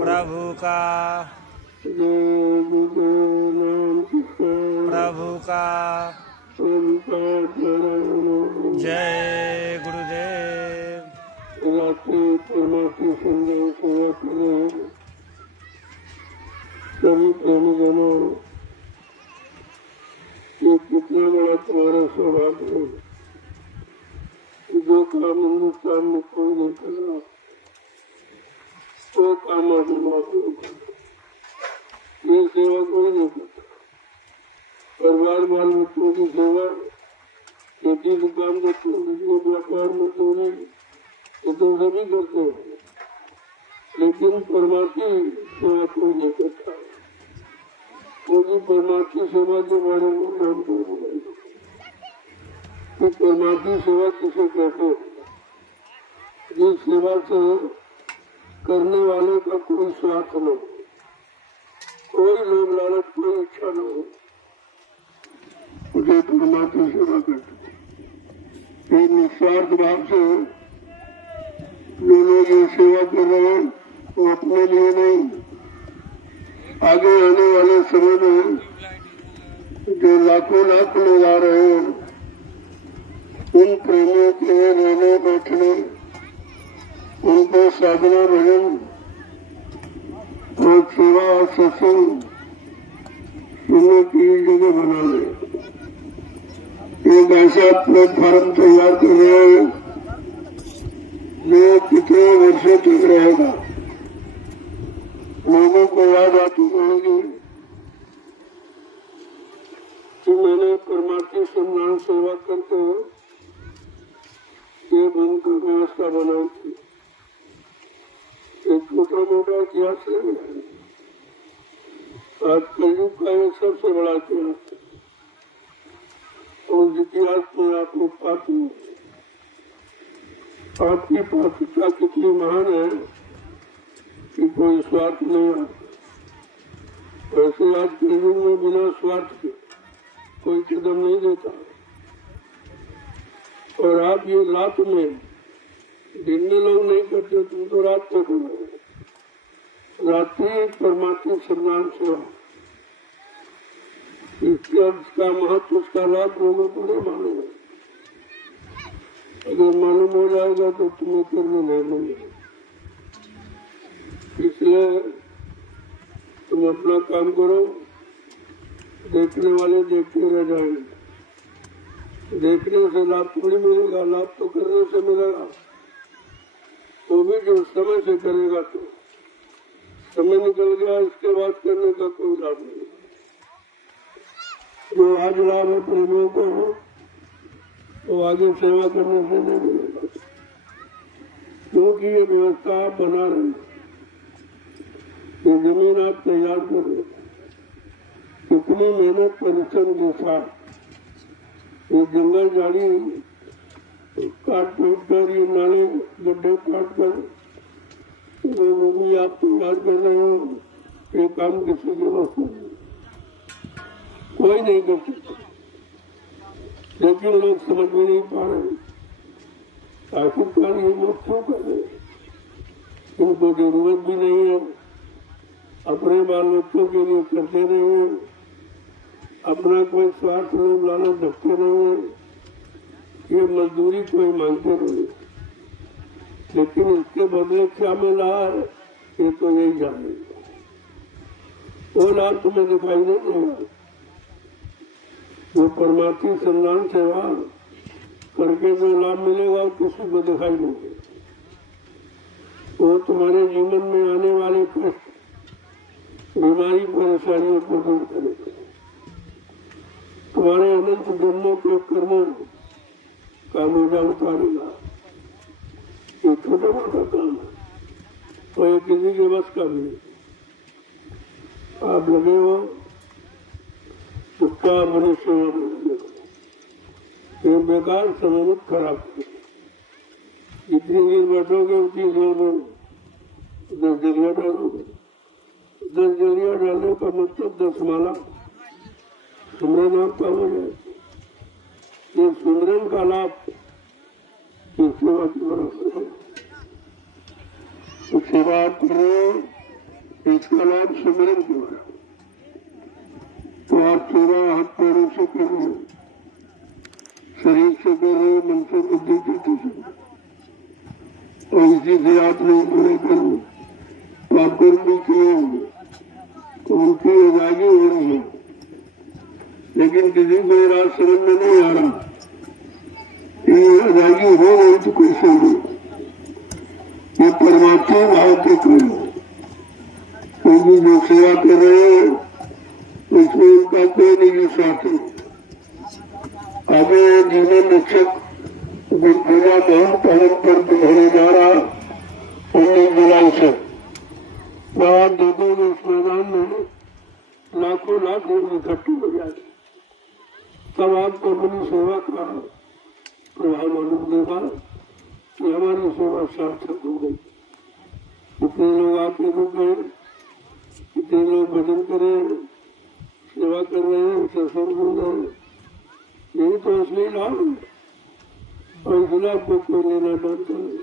प्रभु का प्रभु का जय गुरुदेव। सभी प्रेमीजनों, ये कितना बड़ा तुम्हारा सौभाग्य है। जो काम हिंदुस्तान में कोई नहीं कर रहा, वो काम आशीर्वाद ये सेवा कोई नहीं करता। परिवार बाल बच्चों की सेवा, खेती दुकान बच्चों व्यापार मजदूरी, ये तो सभी करते हैं, लेकिन परमार्थी सेवा कोई नहीं करता। क्योंकि परमार्थी सेवा के बारे में नाम तो परमार्थी सेवा किसे कहते हैं? जिस सेवा से करने वाले का कोई स्वार्थ न हो, कोई लोभ लालच, कोई इच्छा न हो, उसे परमार्थी सेवा करते हैं। एक निस्वार्थ भाव से जो लोग ये सेवा कर रहे हैं वो अपने लिए नहीं, आगे आने वाले समय में जो लाखों लाख लोग आ रहे हैं उन प्रेमियों के रहने बैठने, उनको साधना भजन और सेवा और सत्संग सुनने की जगह बना रहे। एक ऐसा प्लेटफॉर्म तैयार कर रहे हैं जो कितने वर्षों तक रहेगा। लोगों को याद आती रहेगी कि मैंने परमार्थी सम्मान सेवा करते हुए ये मन का व्यवस्था बनाई थी। एक छोटा मोटा इतिहास है, आज कलयुग का ये सबसे बड़ा इतिहास है। और इतिहास में आप लोग पाते हैं आपकी पात्रता कितनी महान है कि कोई स्वार्थ नहीं आता। वैसे आज के युग में बिना स्वार्थ के कोई कदम नहीं देता। और आप ये रात में, दिन में लोग नहीं करते, तुम तो रात को कर रहे हो। रात्रि परमात्मा सम्मान सेवा, इसका महत्व, उसका लाभ लोगों को नहीं मालूम है। अगर मालूम हो जाएगा तो तुम्हें करने नहीं मिलेगा। इसलिए तुम अपना काम करो, देखने वाले देखते रह जाएंगे। देखने से लाभ थोड़ी मिलेगा, लाभ तो करने से मिलेगा। वो भी जो समय से करेगा, तो समय निकल गया, इसके बाद करने का कोई लाभ नहीं। जो आज लाभ है प्रेमियों को, तो आगे सेवा करने से नहीं मिलेगा। क्योंकि ये व्यवस्था आप बना रहे हैं, ये जमीन आप तैयार कर रहे, कितनी मेहनत परिश्रम के साथ ये जंगल झाड़ी काट पीट कर, ये नाले गड्ढे काट कर वो भी आप तैयार कर रहे हो। ये काम किसी के बस में कोई नहीं कर सकता, लेकिन लोग समझ में नहीं पा रहे। आखिरकार ये लोग क्यों कर रहे हैं? इनको जरूरत भी नहीं है, अपने बाल बच्चों के लिए करते नहीं है, अपना कोई स्वार्थ लोग लाना ढकते नहीं है, ये मजदूरी कोई मांगते नहीं। लेकिन इसके बदले क्या मिला है ये तो यही जाने। वो लाभ तुम्हें दिखाई नहीं देगा। जो परमार्थी सम्मान सेवा करके जो लाभ मिलेगा वो किसी को दिखाई नहीं देगा। वो तुम्हारे जीवन में आने वाले कष्ट, बीमारी, परेशानियों को दूर करेगा। तुम्हारे अनंत जन्मों के कर्मों का बोझा उतारेगा। ये छोटा मोटा काम है, तो ये किसी के बस का भी नहीं। आप लगे हो तो क्या मनुष्य ये बेकार समय मत खराब करो। जितनी देर बैठोगे उतनी देर में 10 जलिया डालोगे। 10 जलिया डालने का मतलब 10 माला सुमरन आपका हो जाए। ये सुमरन का लाभ ये सेवा के बराबर है। तो सेवा करो, इसका लाभ सिमरन के बराबर। तो आप सेवा हाथ पैरों से करो, शरीर से करो, मन से, बुद्धि से, और इसी से आप नहीं जुड़े करो तो आप कर्म भी किए होंगे तो उनकी अदायगी हो रही है। लेकिन किसी को ये रात समझ में नहीं आ रहा ये अदायगी हो रही तो कैसे हो, ये परमात्मा भाव के करो, क्योंकि जो सेवा कर रहे हैं उसमें उनका कोई नहीं स्वार्थ है। आगे जीवन रक्षक गुरुपूजा महान पवन पर होने जा रहा 19 जुलाई से। आप देखोगे इस मैदान में लाखों लाख लोग इकट्ठे हो जाते, तब आपको अपनी सेवा का प्रभाव मालूम देगा कि हमारी सेवा सार्थक हो गई। कितने लोग आके रुक गए, कितने लोग भजन करें, सेवा कर रहे हैं, सत्संग सुन रहे हैं, यही तो असली लाभ है। और इस लाभ को कोई लेना जानता नहीं।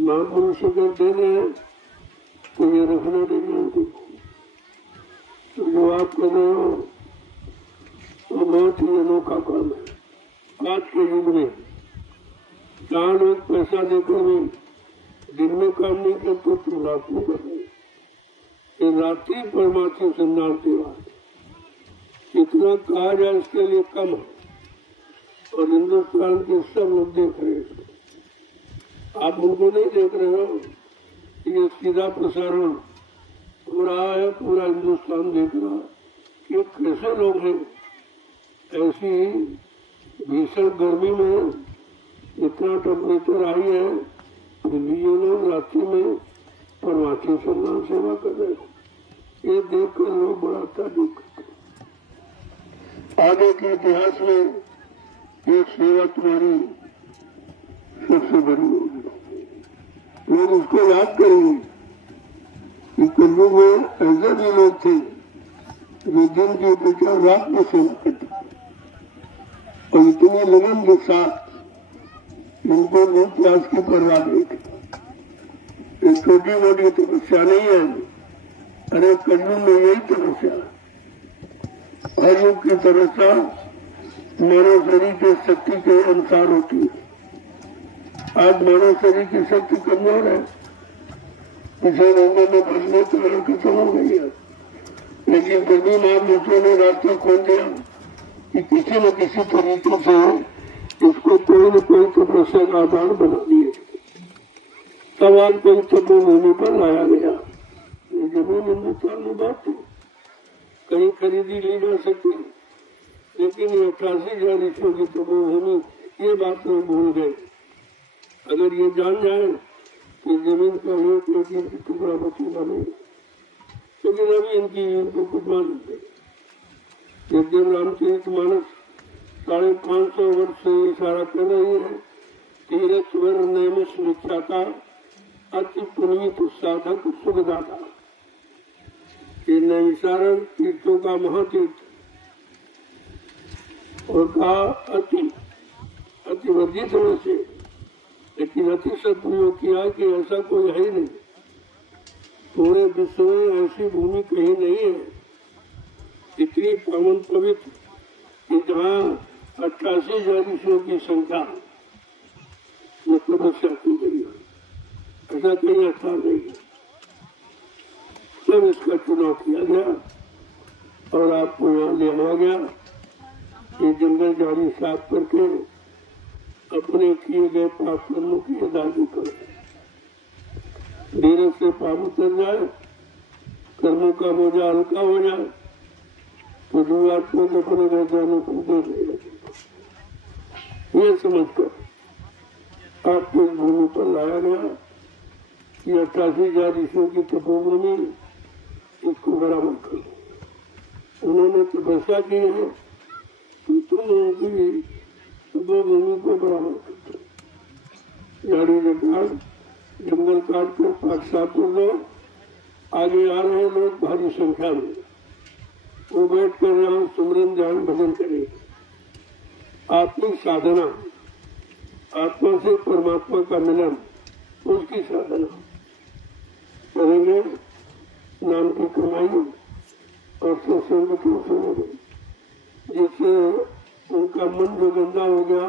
महापुरुष अगर दे रहे हैं तो ये रखना नहीं जानते। तो जो आप कर रहे हो वो बहुत ही अनोखा काम है। आज के युग में जहाँ लोग पैसा देकर भी दिन में काम नहीं करते तो रात में कर रहे। ये रात्रि परमात्मा संदान सेवा इतना कहा जाए इसके लिए कम है। और हिंदुस्तान के सब लोग देख रहे हैं, आप उनको नहीं देख रहे हो। ये सीधा प्रसारण हो रहा है, पूरा हिंदुस्तान देख रहा है कि कैसे लोग हैं। ऐसी भीषण गर्मी में इतना टेम्परेचर आई है, फिर भी ये लोग रात्रि में परमात्मा सम्मान सेवा कर रहे हैं। ये देखकर लोग बड़ा ताजुब करते हैं। आगे के इतिहास में ये सेवा तुम्हारी सबसे बड़ी होगी। लोग उसको याद करेंगे कि कलयुग में ऐसे भी लोग थे जो दिन की अपेक्षा रात में सेवा करते और इतने लगन के साथ इनको भी प्यास की परवाह नहीं थी। एक छोटी मोटी तपस्या नहीं है। अरे कलयुग में यही तपस्या है। हर युग की तपस्या मानव शरीर के शक्ति के अनुसार होती है। आज मानव शरीर की शक्ति कमजोर है, पिछले महीने में भजने तो खत्म हो गई है, लेकिन फिर भी महापुरुषों ने रास्ता खोल दिया कि किसी न किसी तरीके से इसको कोई न कोई तपस्या का आधार बना दिए। तब आज कोई तपोभूमि पर लाया गया। ये जमीन हिंदुस्तान में बात थी, कहीं खरीदी ली जा सकती, लेकिन ये 88,000 ऋषियों की तपोभूमि, ये बात लोग भूल गए। अगर ये जान जाए कि जमीन का एक इंच टुकड़ा बचेगा नहीं, लेकिन अभी इनको कुछ मालूम नहीं। जब रामचरितमानस 550 वर्ष से इशारा कर रही है, तीरथ वर नैमिष विख्याता अति पुनीत साधक सुखदाता। ये नैमिषारण तीर्थों का महातीर्थ और कहा अति वर्जित होने से, लेकिन अति सदप्रयोग किया कि ऐसा कोई है ही नहीं। पूरे विश्व में ऐसी भूमि कहीं नहीं है इतनी पावन पवित्र कि जहाँ 88,000 ऋषियों की संख्या में तपस्या की गई है। ऐसा कहीं स्थान नहीं है। तब इसका चुनाव किया गया और आपको यहाँ ले आया गया। ये जंगल जारी साफ करके अपने किए गए पाप कर्मों की अदायगी करो। धीरे से पाप उतर जाए, कर्मों का बोझा हल्का हो जाए तो जो आपको अपने घर जाने को दे देगा। ये समझकर आपको इस भूमि पर लाया गया कि 88,000 ऋषियों की तपोभूमि, इसको बराबर करो। उन्होंने तपस्या की है तो तुम उनकी तपोभूमि को बराबर करो। गाड़ी के काट, जंगल काट कर पाक साफ कर दो। आगे आ रहे लोग भारी संख्या में, वो बैठ कर यहाँ सुमरन ध्यान भजन करें। आत्मिक साधना आत्मा से परमात्मा का मिलन, उसकी साधना करेंगे, नाम की कमाई और सत्संग की सुनेंगे, जिससे उनका मन जो गंदा हो गया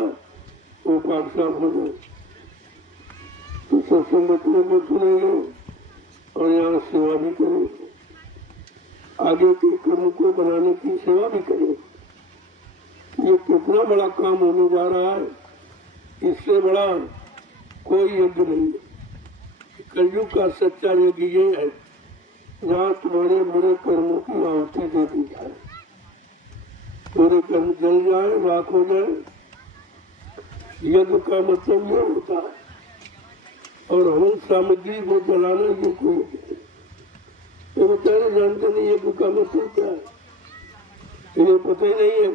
वो पाप साफ हो जाए। तो सत्संग में सुनेंगे और यहाँ सेवा भी करेंगे, आगे के कर्म को बनाने की सेवा भी करेंगे। ये कितना बड़ा काम होने जा रहा है, इससे बड़ा कोई यज्ञ नहीं है। कलयुग का सच्चा यज्ञ ये है जहाँ तुम्हारे बुरे कर्मों की आहुति दे दी जाए, बुरे कर्म जल जाए, राख हो जाए। यज्ञ का मतलब ये होता है, और हम सामग्री को जलाना ये कोई तो बेचारे जानते नहीं यज्ञ का मतलब क्या है, इन्हें पता ही नहीं है।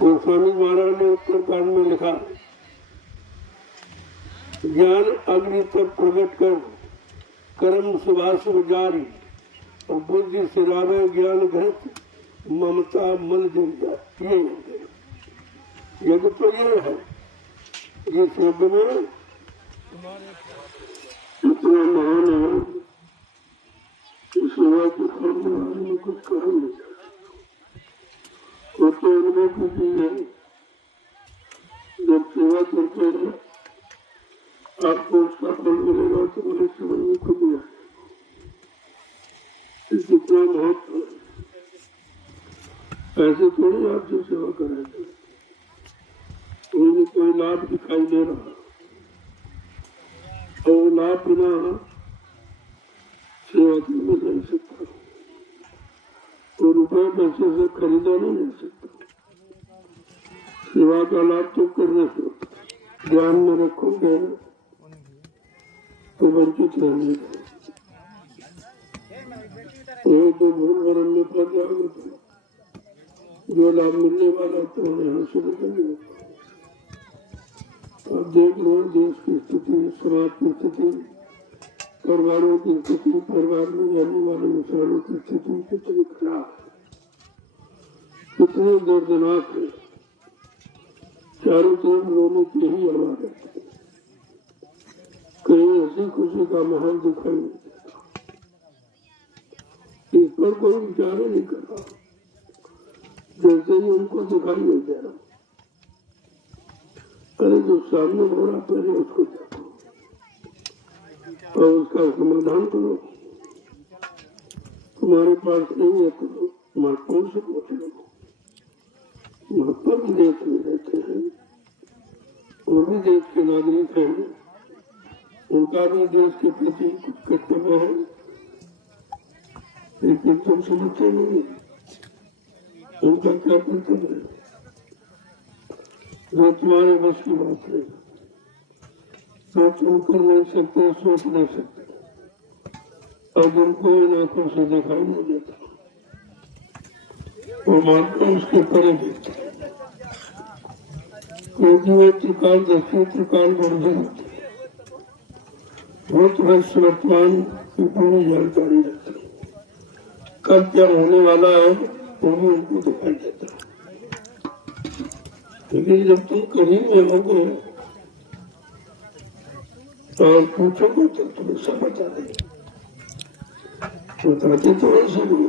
और स्वामी महाराज ने उत्तरकांड में लिखा, ज्ञान अग्नि तक प्रकट कर, कर्म सुभाष जारी, और बुद्धि सिरावे ज्ञान घृत, ममता मन जुड़ जाए। ये यज्ञ तो ये है, जिस यज्ञ में इतना महान है, सेवा के फल में कुछ कर नहीं सकते। वो तो अनुभव की चीज है, जब सेवा करते हैं आपको उसका फल मिलेगा तो मेरे समझ में खुद ही आएगा। कितना महत्व है, ऐसे थोड़ी आपसे सेवा करेंगे, उन्हें कोई लाभ दिखाई दे रहा, और वो लाभ बिना सेवा के मिल नहीं सकता, और रुपये पैसे से खरीदा नहीं जा सकता। सेवा का लाभ तो करने से होता, ध्यान में रखोगे तो वंचित रहने का तो भूल भरम में पड़ जाओगे, तो जो लाभ मिलने वाला तो यहाँ से निकलेगा। अब देख लो देश की स्थिति, समाज की स्थिति, परिवारों की स्थिति, परिवार में रहने वाले इंसानों की स्थिति कितनी खराब है, कितनी दर्दनाक है। चारों तरफ रोने की ही आवाज है, कहीं हंसी खुशी का माहौल दिखाई नहीं देता। इस पर कोई विचार ही नहीं कर रहा, जैसे ही उनको दिखाई नहीं दे रहा। अरे जो सामने हो रहा पहले उसको देखो और उसका समाधान करो। तुम्हारे पास नहीं है तो महत्वपूर्ण से पूछ लो। महत्वपूर्ण देश में रहते हैं, वो भी देश के नागरिक हैं, उनका भी देश के प्रति कुछ कर्तव्य है, लेकिन तुम समझते नहीं उनका क्या कर्तव्य है। जो तुम्हारे बस की बात है, जो तुम कर नहीं सकते, सोच नहीं सकते, और जिनको इन आंखों से दिखाई नहीं देता, वो मानकर उसके परे देखते, क्योंकि वो त्रिकाल दृष्टि, त्रिकाल वर्जन होती है। बहुत वर्ष वर्तमान की पूरी जानकारी रखते, कब क्या होने वाला है वो भी उनको दिखाई देता। लेकिन जब तुम करीब में होगे तो पूछोगे तो तुम्हें सब बता देंगे, बताते तो ऐसे नहीं,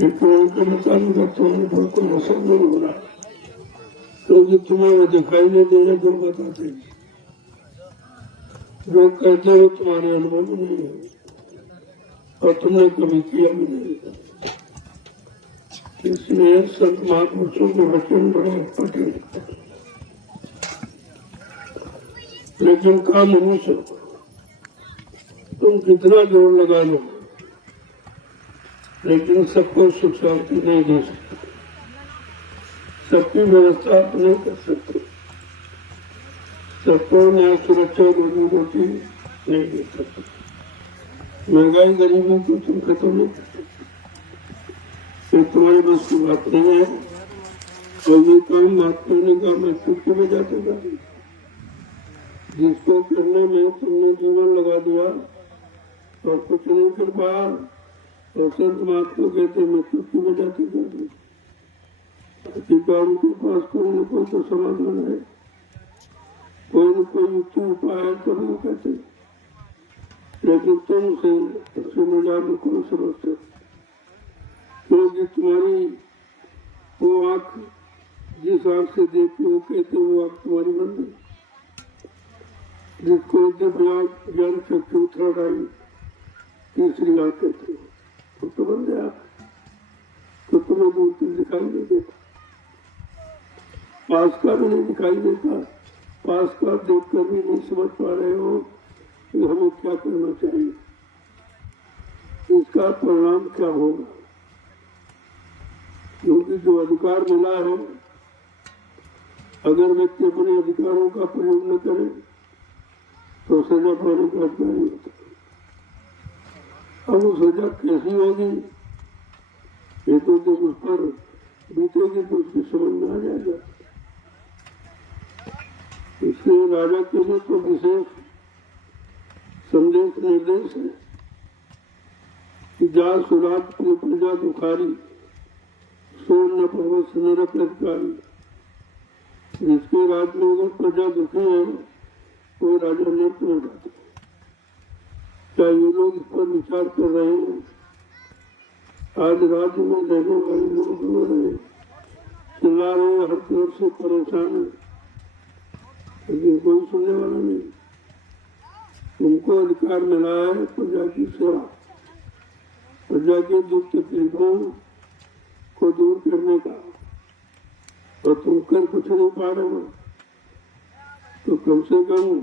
लेकिन उनके मुताबिक तुम्हारे पर कोई असर नहीं हो रहा, क्योंकि तुम्हें वो दिखाई नहीं दे रहे, जो बताते जो कहते हो तुम्हारे अनुभव में नहीं है और तुमने कभी किया भी नहीं। इसलिए संत महापुरुषों के वचन बड़े कठिन, लेकिन काम मनुष्य तुम कितना जोर लगा लो, लेकिन सबको सुख शांति नहीं दे सकते, सबकी व्यवस्था आप नहीं कर सकते, सबको न्याय सुरक्षा रोजी रोटी नहीं दे सकते, महंगाई गरीबी को तुम खत्म नहीं कर सकते, तुम्हारे बस की बात नहीं है। और ये काम बात करने का मैं चुटकी में जाते जाते, जिसको करने में तुमने जीवन लगा दिया और कुछ नहीं कर पाया, और संत महात्मा कहते मैं चुटकी में जाते जाते। अधिकारियों के पास कोई न कोई तो समाधान है, कोई न कोई युक्ति उपाय है, तभी वो कहते हैं। लेकिन तुमसे मजा में कौन समझते, क्योंकि तुम्हारी वो आंख जिस आंख से देखते हो कहते वो आंख तुम्हारी बंद है, जिसको दिव्य ज्ञान शक्ति उतर आई तीसरी आंख कहते हो, तो बंद है आंख, तो तुम्हें दूर से दिखाई नहीं देता, पास का भी नहीं दिखाई देता, पास का देखकर भी नहीं समझ पा रहे हो कि हमें क्या करना चाहिए, इसका परिणाम क्या होगा। क्योंकि जो अधिकार मिला है, अगर व्यक्ति अपने अधिकारों का प्रयोग न करे तो सजा पाने का अधिकारी होता है। अब वो सजा कैसी होगी, ये तो जब उस पर बीतेगी तो उसकी समझ में आ जाएगा। इसलिए राजा के लिए तो विशेष संदेश निर्देश है कि जा सुरात प्रजा दुखारी, सोन न पर्वत नरक अधिकारी। जिसके राज में अगर प्रजा दुखी है वो राजा नृत्य हो जाता है। क्या ये लोग इस पर विचार कर रहे हैं? आज राज्य में रहने वाले लोग रो रहे, चिल्ला रहे, हर तरफ से परेशान है, लेकिन कोई सुनने वाला नहीं। उनको अधिकार मिला है प्रजा की सेवा, प्रजा के दुख तकलीफों को दूर करने का, और तुम कर कुछ नहीं पा रहे हो, तो कम से कम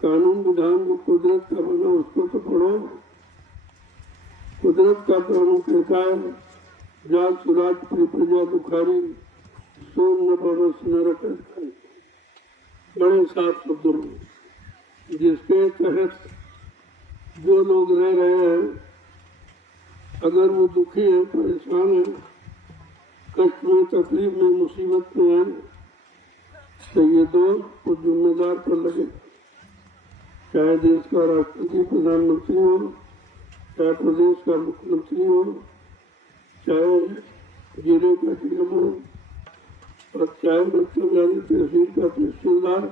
कानून विधान जो कुदरत का बना उसको तो पढ़ो। कुदरत का कानून कहता है जात सुरात प्रजा दुखारी, सोन न पर्वत नरक अधिकारी, बड़े साफ शब्दों में, जिसके तहत जो लोग रह रहे हैं, अगर वो दुखी है, परेशान है, कष्ट में, तकलीफ में, मुसीबत में है, तो ये दोष वो जिम्मेदार पर लगे, चाहे देश का राष्ट्रपति प्रधानमंत्री हो, चाहे प्रदेश का मुख्यमंत्री हो, चाहे जिले का डीएम हो, और चाहे मतलब यानी तहसील का तहसीलदार,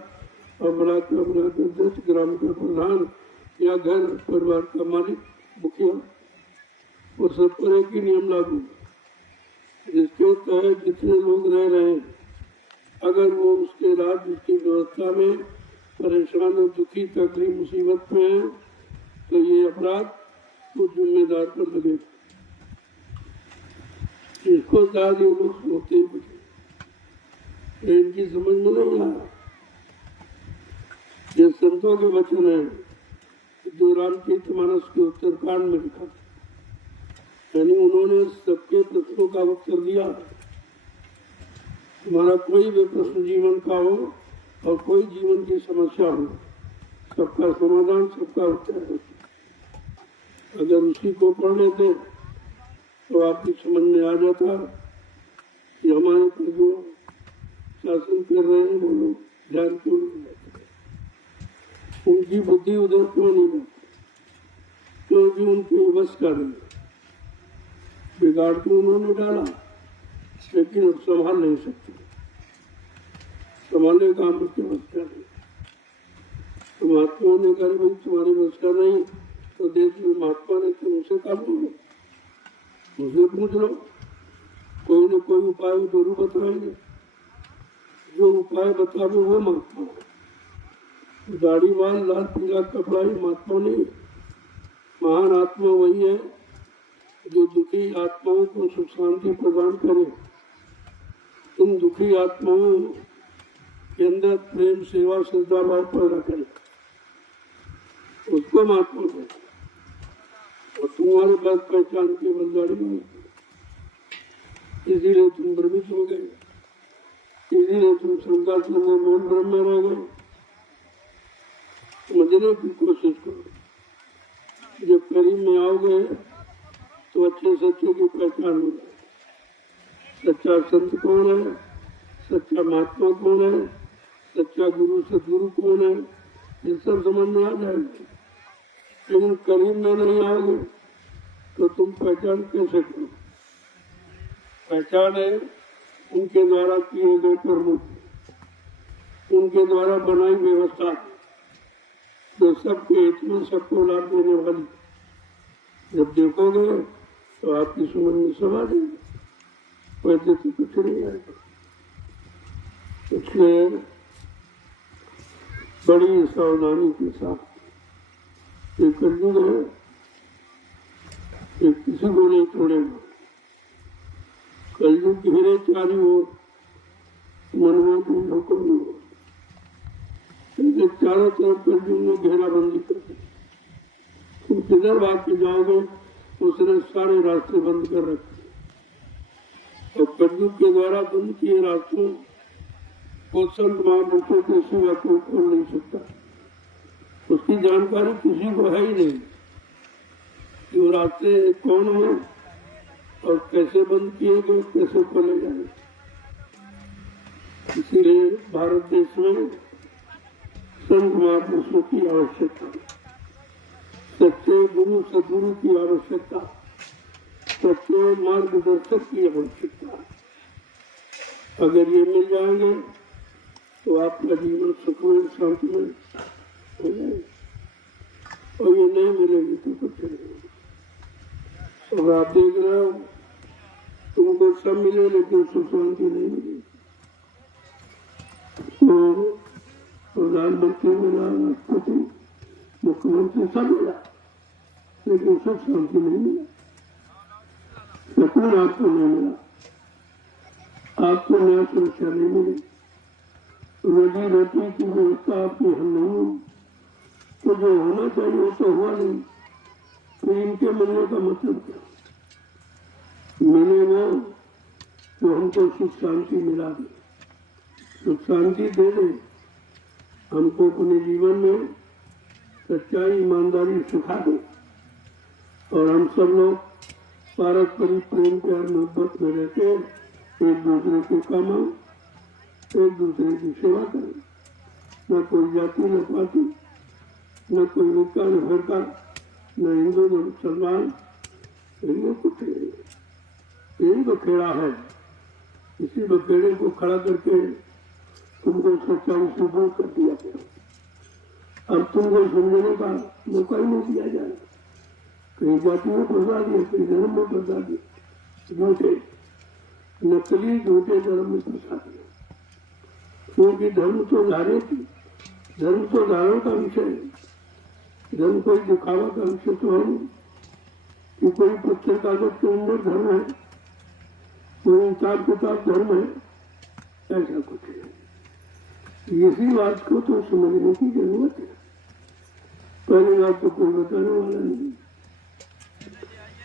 और ब्लॉक का ब्लॉक अध्यक्ष, ग्राम का प्रधान, या घर परिवार का मालिक, मुखिया, वो सब पर एक ही नियम लागू, जिसके तहत जितने लोग रह रहे हैं, अगर वो उसके राज्य की व्यवस्था में परेशान और दुखी, तकलीफ, मुसीबत में है, तो ये अपराध उस जिम्मेदार पर लगेगा। इसको शायद ये लोग सोचते ही बचे, इनकी समझ में नहीं आया। ये संतों के वचन है जो रामचरितमानस के उत्तरकांड में लिखा, यानी उन्होंने सबके प्रश्नों का उत्तर दिया। तुम्हारा कोई भी प्रश्न जीवन का हो और कोई जीवन की समस्या हो, सबका समाधान, सबका उत्तर है। अगर उसी को पढ़ लेते तो आपकी समझ में आ जाता कि हमारे पर जो शासन कर रहे हैं वो लोग ध्यान क्यों नहीं देते, उनकी बुद्धि उधर क्यों नहीं जाती, क्योंकि उनके बस का नहीं। बिगाड़ तो उन्होंने डाला, लेकिन अब संभाल नहीं सकते, संभालने का मुझके बस का नहीं। तो महात्मा ने कहा भाई तुम्हारी बस का नहीं, तो देश में महात्मा ने तुमसे काम लो, मुझसे पूछ लो, कोई न कोई उपाय जरूर बताएंगे। जो उपाय बतावे वो महात्मा है। दाढ़ी बाल लाल पीला कपड़ा ही महात्मा नहीं, महान आत्मा वही है जो दुखी आत्माओं को सुख शांति प्रदान करे, उन दुखी आत्माओं के अंदर प्रेम, सेवा, श्रद्धा भाव पैदा करे, उसको महात्मा कहते। और तुम्हारे पास पहचान के बलदारी नहीं, इसीलिए तुम भ्रमित हो गए, इसीलिए तुम शंका में मौन ब्रह्म में रह गए। समझने की कोशिश करो, जब करीब में आओगे तो अच्छे सच्चे की पहचान हो जाए। सच्चा संत कौन है, सच्चा महात्मा कौन है, सच्चा गुरु सदगुरु कौन है, ये सब समझ में आ जाएगा। लेकिन करीब में नहीं आओगे तो तुम पहचान कैसे करो? पहचान है उनके द्वारा किए गए कर्मों, उनके द्वारा बनाई व्यवस्था जो सबके हित में सबको लाभ देने वाली, जब देखोगे तो आपकी समझ में समा देंगे, वैसे तो कुछ नहीं आएगा। इसलिए बड़ी सावधानी के साथ ये कलयुग है, ये किसी को नहीं छोड़ेगा। कलयुग घेरे चारों ओर, मनवा की हुक्म नहीं हो, चारों तरफ कलयुग में घेराबंदी कर दी। तुम किधर भाग के जाओगे, उसने सारे रास्ते बंद कर रखे। और कलयुग के द्वारा बंद किए रास्तों को संत महापुरुषों के सिवा कोई खोल नहीं सकता। उसकी जानकारी किसी को है ही नहीं कि वो रास्ते कौन है और कैसे बंद किए गए, कैसे खोले जाए। इसीलिए भारत देश में संत महापुरुषों की आवश्यकता, सच्चे गुरु सदगुरु की आवश्यकता, सच्चे मार्गदर्शक की आवश्यकता। अगर ये मिल जाएंगे तो आपका जीवन सुख में शांति में हो जाएगा, और ये नहीं मिलेगी तो कुछ नहीं। और आप देख रहे हो, तुमको सब मिले लेकिन सुख शांति नहीं मिलेगी। तो प्रधानमंत्री मिला, राष्ट्रपति, मुख्यमंत्री सब मिला, लेकिन सुख शांति नहीं मिला, सुकून आपको नहीं मिला, आपको न्याय सुरक्षा नहीं मिली, रोजी रोटी की व्यवस्था आपकी हल नहीं हुई। तो जो होना चाहिए वो तो हुआ नहीं, तो इनके मिलने का मतलब क्या? मिलेगा तो हमको सुख शांति मिला दे, सुख शांति दे दे, हमको अपने जीवन में सच्चाई ईमानदारी सिखा दे, और हम सब लोग पारस्परिक प्रेम प्यार मोहब्बत में रहते एक दूसरे के काम आए, एक दूसरे की सेवा करें। न कोई जाति न पाति, न कोई विका न फिरका, न हिंदू न मुसलमान, ये कुछ नहीं। यही बखेड़ा है, इसी बखेड़े को खड़ा करके तुमको सच्चाई से दूर कर दिया गया। अब तुमको समझने का मौका ही नहीं दिया जाए। कहीं जाति में फंसा दिया, कहीं धर्म में फंसा दिया, झूठे नकली झूठे धर्म में फंसा दिया। क्योंकि धर्म तो धारे थी, धर्म तो धारण का विषय है, धर्म कोई दिखावा का विषय तो है नहीं कि कोई पत्थर कागज के अंदर धर्म है, कोई हिसाब किताब धर्म है, ऐसा कुछ नहीं। इसी बात को तो समझने की जरूरत है। पहली बात तो कोई बताने वाला नहीं,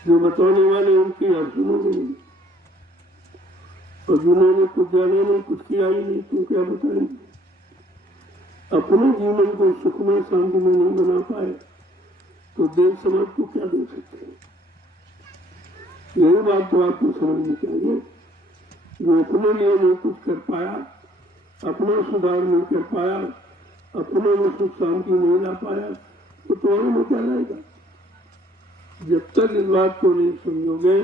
जो बताने वाले उनकी हर सुनोगे नहीं, और जिन्होंने कुछ जाना नहीं, कुछ किया ही नहीं, तो क्या बताएंगे? अपने जीवन को सुखमय शांति में नहीं बना पाए तो देव समाज को क्या दे सकते हैं? यही बात तो आपको समझनी चाहिए। जो अपने लिए नहीं कुछ कर पाया, अपना सुधार नहीं कर पाया, अपने में सुख शांति नहीं ला पाया, तो तुम्हारे में क्या लाएगा? जब तक इस बात को नहीं समझोगे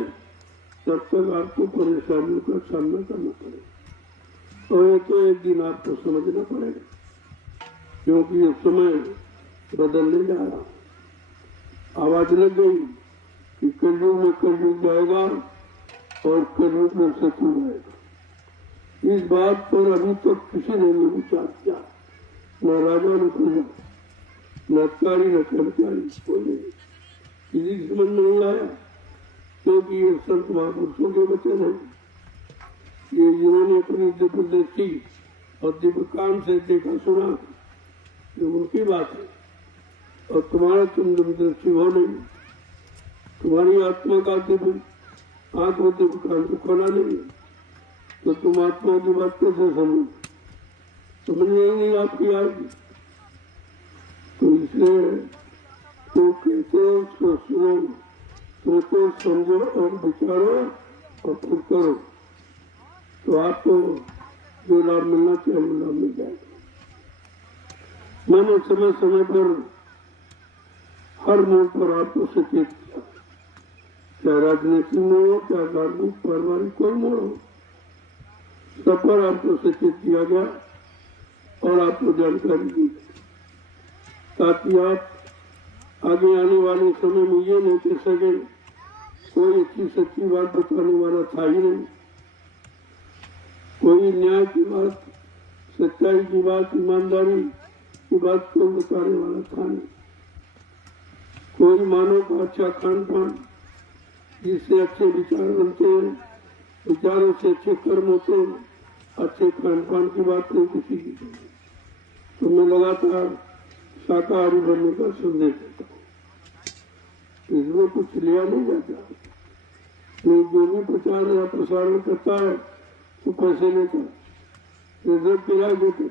तब तक आपको परेशानियों का सामना करना पड़ेगा, और ये तो एक दिन आपको समझना पड़ेगा, क्योंकि ये समय बदलने जा रहा। आवाज लग गई कि कलयुग में कलयुग जाएगा और कलयुग में सतयुग आएगा। इस बात पर अभी तक किसी ने नहीं विचार किया, न राजा न प्रजा, न अधिकारी न कर्मचारी, कोई नहीं, किसी समझ नहीं आया, क्योंकि ये संत महापुरुषों के वचन है। ये जिन्होंने अपनी दिव्य दृष्टि और दिव्य कान से देखा सुना, ये उनकी बात है। और तुम्हारा तुम दिव्य दृष्टि हो नहीं, तुम्हारी आत्मा का दिव्य आंख और दिव्य कान को खोला नहीं, तो तुम आत्मा की बात कैसे समझो? समझ नहीं आपकी आएगी। तो इसलिए तो कहते हो उसको सुनो, सोचो समझो और विचारो और फिर करो, तो आपको जो लाभ मिलना चाहिए वो लाभ मिल जाएगा। मैंने समय समय पर हर मोड़ पर आपको सचेत किया, चाहे राजनीति में हो, चाहे धार्मिक पारिवारिक कोई मोड़ हो, सब पर आपको सचेत किया गया और आपको जानकारी दी ताकि आप आगे आने वाले समय में ये नहीं कह सके कोई अच्छी सच्ची बात बताने वाला था ही नहीं, कोई न्याय की बात, सच्चाई की बात, ईमानदारी की बात कोई बताने वाला था नहीं, कोई मानव का अच्छा खान पान जिससे अच्छे विचार बनते हैं, विचारों से अच्छे कर्म होते हैं, अच्छे खान पान की बात नहीं किसी की। तो मैं लगातार शाकाहारी बनने का संदेश देता हूँ, इसमें कुछ लिया नहीं जाता। मैं जो भी प्रचार या प्रसारण करता है तो पैसे लेता, जब किराए देते,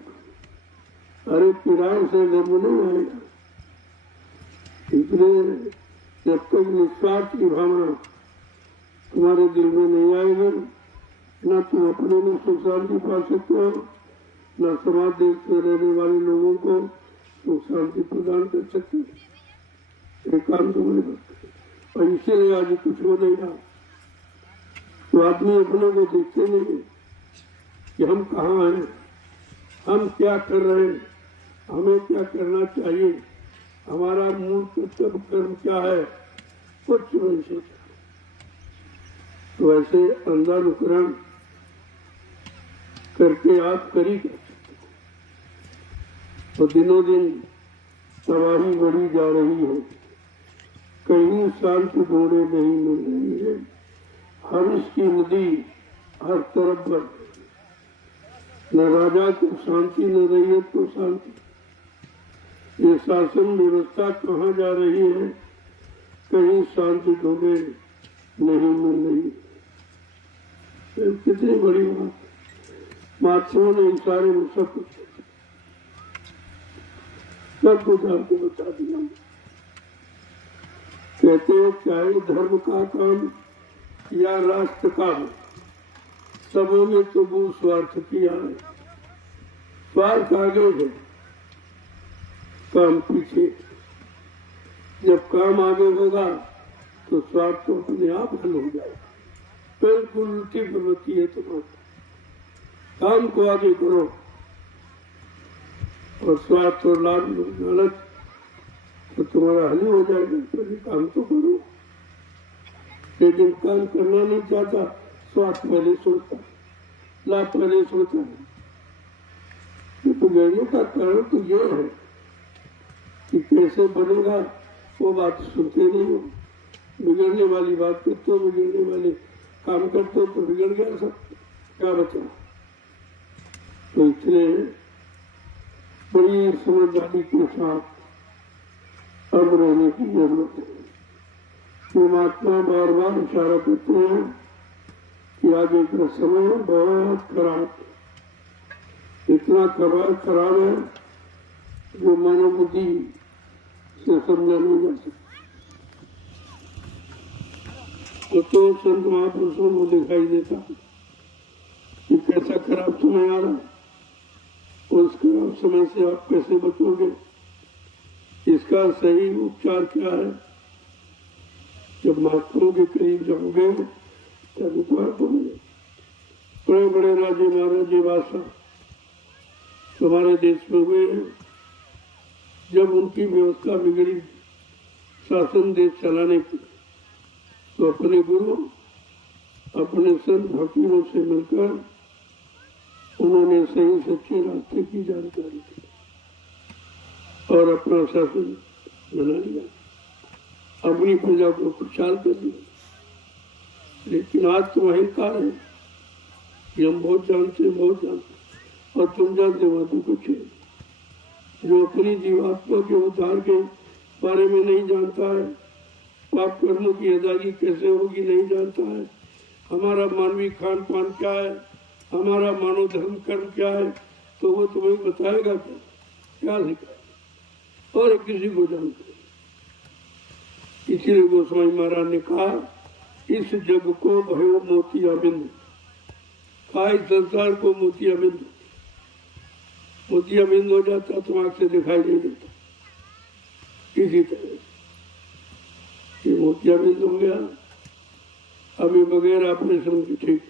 अरे किराए से धर्म नहीं आएगा। इसलिए जब तक निस्वार्थ की भावना तुम्हारे दिल में नहीं आएगी, न तुम अपने में सुख शांति पा सकते हो, न समाज देश में रहने वाले लोगों को सुख शांति प्रदान कर सकते हो। एक काम तो नहीं करते और इसीलिए आज कुछ हो नहीं रहा। तो आदमी अपने को देखते नहीं कि हम कहाँ हैं, हम क्या कर रहे हैं, हमें क्या करना चाहिए, हमारा मूल कर्तव्य कर्म क्या है, कुछ वैसे। तो ऐसे अंधानुकरण करके आप करी कर सकते हो। तो दिनों दिन तबाही बढ़ी जा रही है, कहीं शांति ढूंढे नहीं मिल रही है, हर्ष की नदी हर तरफ बढ़ रही है, न राजा को शांति न रैयत को शांति। ये शासन व्यवस्था कहाँ जा रही है, कहीं शांति ढूंढे नहीं मिल रही। कितनी बड़ी बात, महात्माओं ने इशारे में सब कुछ आपको बता दिया। कहते हैं चाहे धर्म का काम या राष्ट्र का हो, सबों में तो वो स्वार्थ किया है। स्वार्थ आगे है, काम पीछे। जब काम आगे होगा तो स्वार्थ तो अपने आप हल हो जाएगा। बिल्कुल उल्टी प्रवृत्ति है तुम्हारी, काम को आगे करो और स्वार्थ और लाभ लालच तो तुम्हारा हल हो जाएगा। पहले काम तो करो, लेकिन काम करना नहीं चाहता, स्वार्थ पहले सोचता, लाभ पहले सोचता है। तो बिगड़ने का कारण तो ये है कि कैसे बनेगा वो बात सुनते नहीं हो, बिगड़ने वाली बात करते हो, बिगड़ने वाले काम करते हो तो बिगड़ गया सब, क्या बचा। तो इसलिए बड़ी समझदारी के साथ अब रहने की जरूरत है। महात्मा बार बार इशारा करते हैं कि आगे का समय बहुत खराब, इतना खराब है जो मानव बुद्धि से समझा नहीं जा सकता। तो संत महापुरुषों को दिखाई देता कि कैसा खराब समय आ रहा है, उस खराब समय से आप कैसे बचोगे, इसका सही उपचार क्या है। जब महात्माओं के करीब जाओगे तब उपचार करोगे। बड़े बड़े राजे महाराजे बादशाह हमारे देश में हुए हैं, जब उनकी व्यवस्था बिगड़ी शासन देश चलाने की, तो अपने गुरु, अपने संत फकीरों से मिलकर उन्होंने सही सच्चे रास्ते की जानकारी दी और अपना शासन बना लिया, अपनी प्रजा को खुशहाल कर दिया। लेकिन आज तो अहंकार है कि हम बहुत जानते और तुम जानते हो तो कुछ है। जो अपनी जीवात्मा के उद्धार के बारे में नहीं जानता है, पाप कर्मों की अदायगी कैसे होगी नहीं जानता है, हमारा मानवीय खान पान क्या है, हमारा मानव धर्म कर्म क्या है, तो वो तुम्हें बताएगा क्या लिखा और किसी को जानते। इसीलिए गोस्वामी महाराज ने कहा, इस जग को भयो मोतिया बिंदु, कहा इस संसार को मोतिया बिंदु। मोतिया बिंदु हो जाता तो आंख से दिखाई नहीं देता, इसी तरह ये मोतिया बिंदु हो गया। अभी बगैर ऑपरेशन की ठीक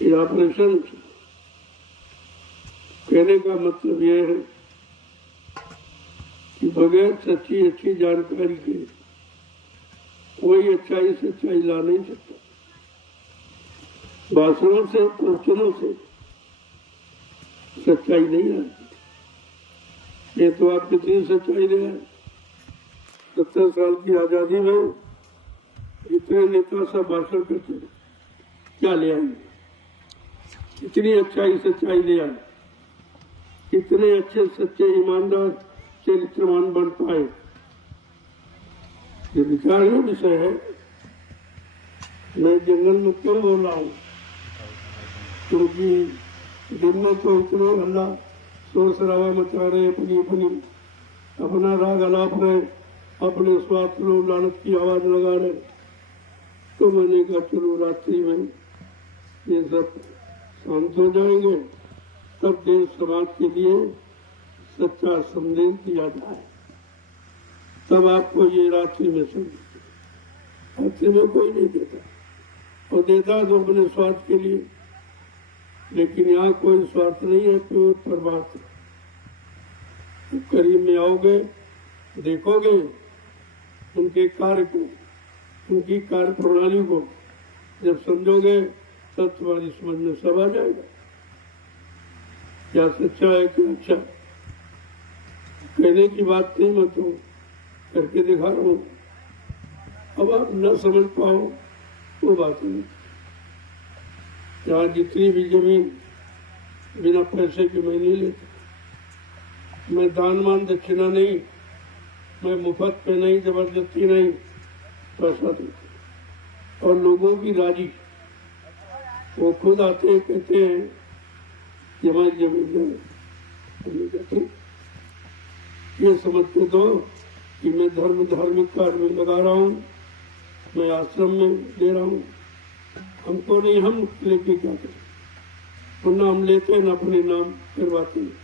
ये ऑपरेशन कहने का मतलब यह है कि बगैर सच्ची अच्छी जानकारी के कोई अच्छाई सच्चाई ला नहीं सकता। भाषणों से प्रवचनों से सच्चाई नहीं आती। ये तो आप कितनी सच्चाई ले आए। 70 साल की आजादी में इतने नेता सब भाषण करते हैं, क्या ले आए? कितनी अच्छाई सच्चाई ले आए, कितने अच्छे सच्चे ईमानदार चरित्रवान बन पाए। ये विचार का विषय है। मैं जंगल में क्यों बोल रहा हूँ? क्योंकि दिन में तो इतने हल्ला शोर शराबा मचा रहे, अपना राग अलाप रहे, अपने स्वार्थ लोग लानत की आवाज लगा रहे। तो मैंने कहा चलो रात्रि में ये सब शांत हो जाएंगे, तब देश समाज के लिए सच्चा संदेश दिया जाए, तब आपको ये रात्रि में समझ। रात्रि में कोई नहीं देता, और देता तो अपने स्वार्थ के लिए। लेकिन यहाँ कोई स्वार्थ नहीं है, प्योर परमात्मा। तो करीब में आओगे, देखोगे उनके कार्य को, उनकी कार्य प्रणाली को जब समझोगे, तब तुम्हारी समझ में सब आ जाएगा, क्या सच्चा है क्या अच्छा। कहने की बात नहीं, मैं तो करके दिखा रहा हूँ। अब आप न समझ पाओ वो बात नहीं। यहाँ जितनी भी जमीन बिना पैसे की मैं नहीं लेता, मैं दान मान दक्षिणा नहीं, मैं मुफ्त पे नहीं, जबरदस्ती नहीं, पैसा देता। और लोगों की राजी, वो खुद आते हैं, कहते हैं कि हमारी जमीन दो। ये समझते दो कि मैं धार्मिक कार्य में लगा रहा हूँ, मैं आश्रम में दे रहा हूँ। हमको नहीं, हम लेके क्या करें? वरना हम लेते हैं, अपने नाम करवाते हैं।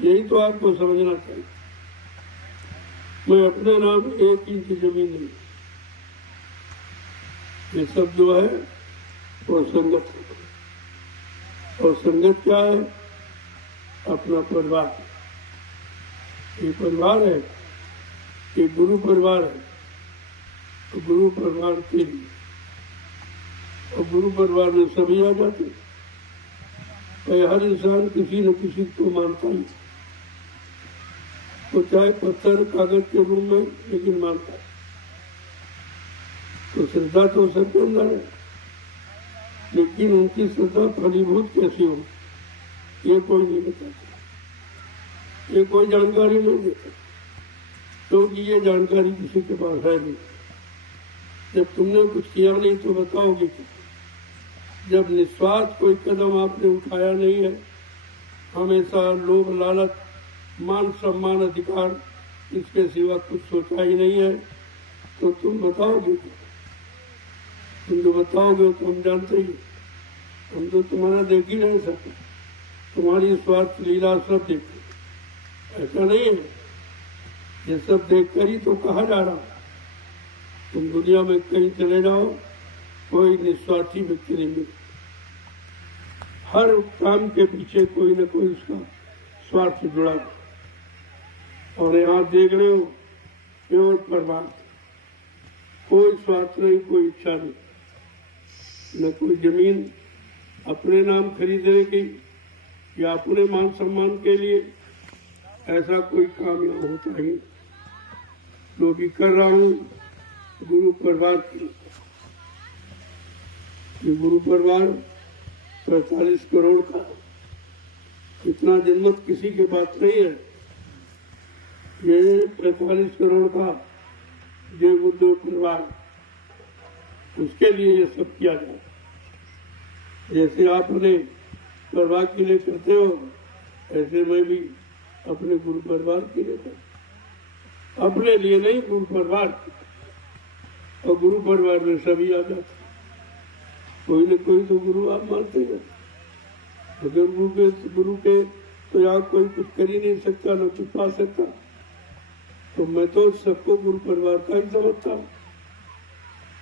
यही तो आपको समझना चाहिए। मैं अपने नाम 1 इंच जमीन नहीं। ये सब जो है वो संगत है। और संगत क्या है? अपना परिवार। ये परिवार है, ये गुरु परिवार है। तो गुरु परिवार के लिए, और गुरु परिवार में सभी आ जाते। हर इंसान किसी न किसी को मानता ही, तो चाहे पत्थर कागज के रूप में, लेकिन मानता है। तो श्रद्धा तो सबके अंदर है, लेकिन उनकी श्रद्धा फलीभूत कैसी हो, ये कोई नहीं बताता, ये कोई जानकारी नहीं देता, क्योंकि ये जानकारी किसी के पास है नहीं। जब तुमने कुछ किया नहीं तो बताओगे क्या? जब निस्वार्थ कोई कदम आपने उठाया नहीं है, हमेशा लोभ लालच मान सम्मान अधिकार इसके सिवा कुछ सोचा ही नहीं है, तो तुम बताओगे क्या? तुम जो बताओगे तो हम जानते ही, हम तो तुम्हारा देख ही नहीं सकते, तुम्हारी स्वार्थ लीला सब देखते। ऐसा नहीं है, ये सब देख कर ही तो कहा जा रहा। तुम दुनिया में कहीं चले जाओ, कोई निस्वार्थी व्यक्ति नहीं मिले। हर काम के पीछे कोई न कोई उसका स्वार्थ जुड़ा है। और यहाँ देख रहे हो, प्योर परमात्मा, कोई स्वार्थ नहीं, कोई इच्छा नहीं, न कोई जमीन अपने नाम खरीदने की या अपने मान सम्मान के लिए, ऐसा कोई काम यहाँ होता ही। जो भी कर रहा हूँ गुरु परिवार के लिए। ये गुरु परिवार 45 करोड़ का, इतना जनमत किसी के पास नहीं है। ये 45 करोड़ का जय गुरुदेव परिवार, उसके लिए ये सब किया जाए। जैसे आप अपने परिवार के लिए करते हो, ऐसे मैं भी अपने गुरु परिवार के लिए करता। अपने लिए नहीं, गुरु परिवार के। और गुरु परिवार में सभी आ जाते, कोई न कोई तो गुरु आप मानते हैं। अगर गुरु के तो यहाँ कोई कुछ कर ही नहीं सकता, न कुछ पा सकता। तो मैं तो सबको गुरु परिवार का ही समझता हूँ,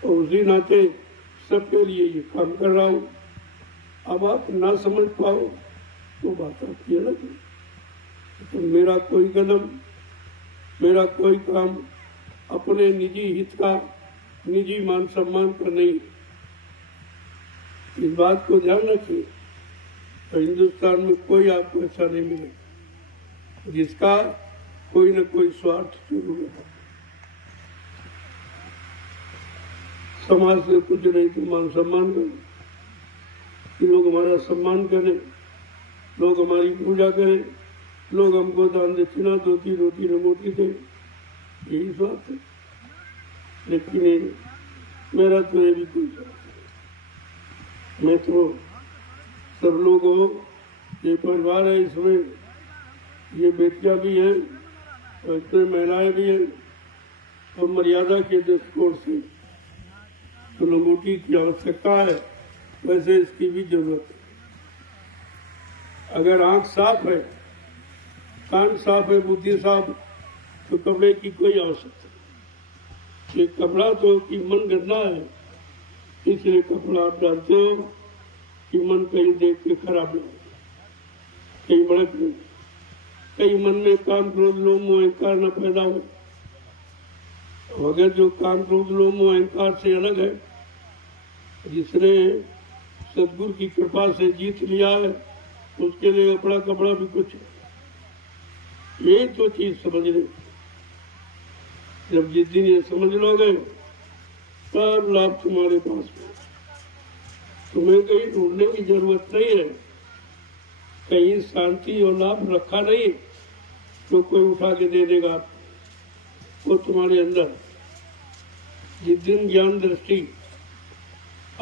और उसी नाते सबके लिए ये काम कर रहा हूँ। अब आप ना समझ पाओ तो बात आपकी अलग है। तो मेरा कोई कदम, मेरा कोई काम अपने निजी हित का, निजी मान सम्मान पर नहीं। इस बात को ध्यान रखिए। तो हिंदुस्तान में कोई आपको ऐसा नहीं मिलेगा जिसका कोई न कोई स्वार्थ जरूर है। समाज से कुछ नहीं तो मान सम्मान करें कि लोग हमारा सम्मान करें, लोग हमारी पूजा करें, लोग हमको दान दक्षिणा धोती रोटी रोटी दें, यही स्वार्थ है। लेकिन मेरा तो ये भी कोई स्वार्थ नहीं। मैं तो सब लोगों, ये परिवार है, इसमें ये बेटियां भी हैं और इसमें महिलाएं भी हैं। और मर्यादा के दृष्टिकोण से तो लंगोटी की आवश्यकता है, वैसे इसकी भी जरूरत है। अगर आंख साफ है, कान साफ है, बुद्धि साफ, तो कपड़े की कोई आवश्यकता नहीं। ये कपड़ा तो कि मन गंदा है, इसलिए कपड़ा आप डालते हो कि मन कहीं देख के खराब ना हो, कहीं भड़क नहीं, कहीं मन में काम क्रोध लोभ मोह अहंकार न पैदा हो। अगर जो काम क्रोध लोभ मोह अहंकार से अलग है, जिसने सदगुरु की कृपा से जीत लिया है, उसके लिए अपना कपड़ा भी कुछ है। यही तो चीज समझ ले। जब जिस दिन ये समझ लोगे तब लाभ तुम्हारे पास में। तुम्हें कहीं ढूंढने की जरूरत नहीं है, कहीं शांति और लाभ रखा नहीं तो कोई उठा के दे देगा। वो तुम्हारे अंदर जिस दिन ज्ञान दृष्टि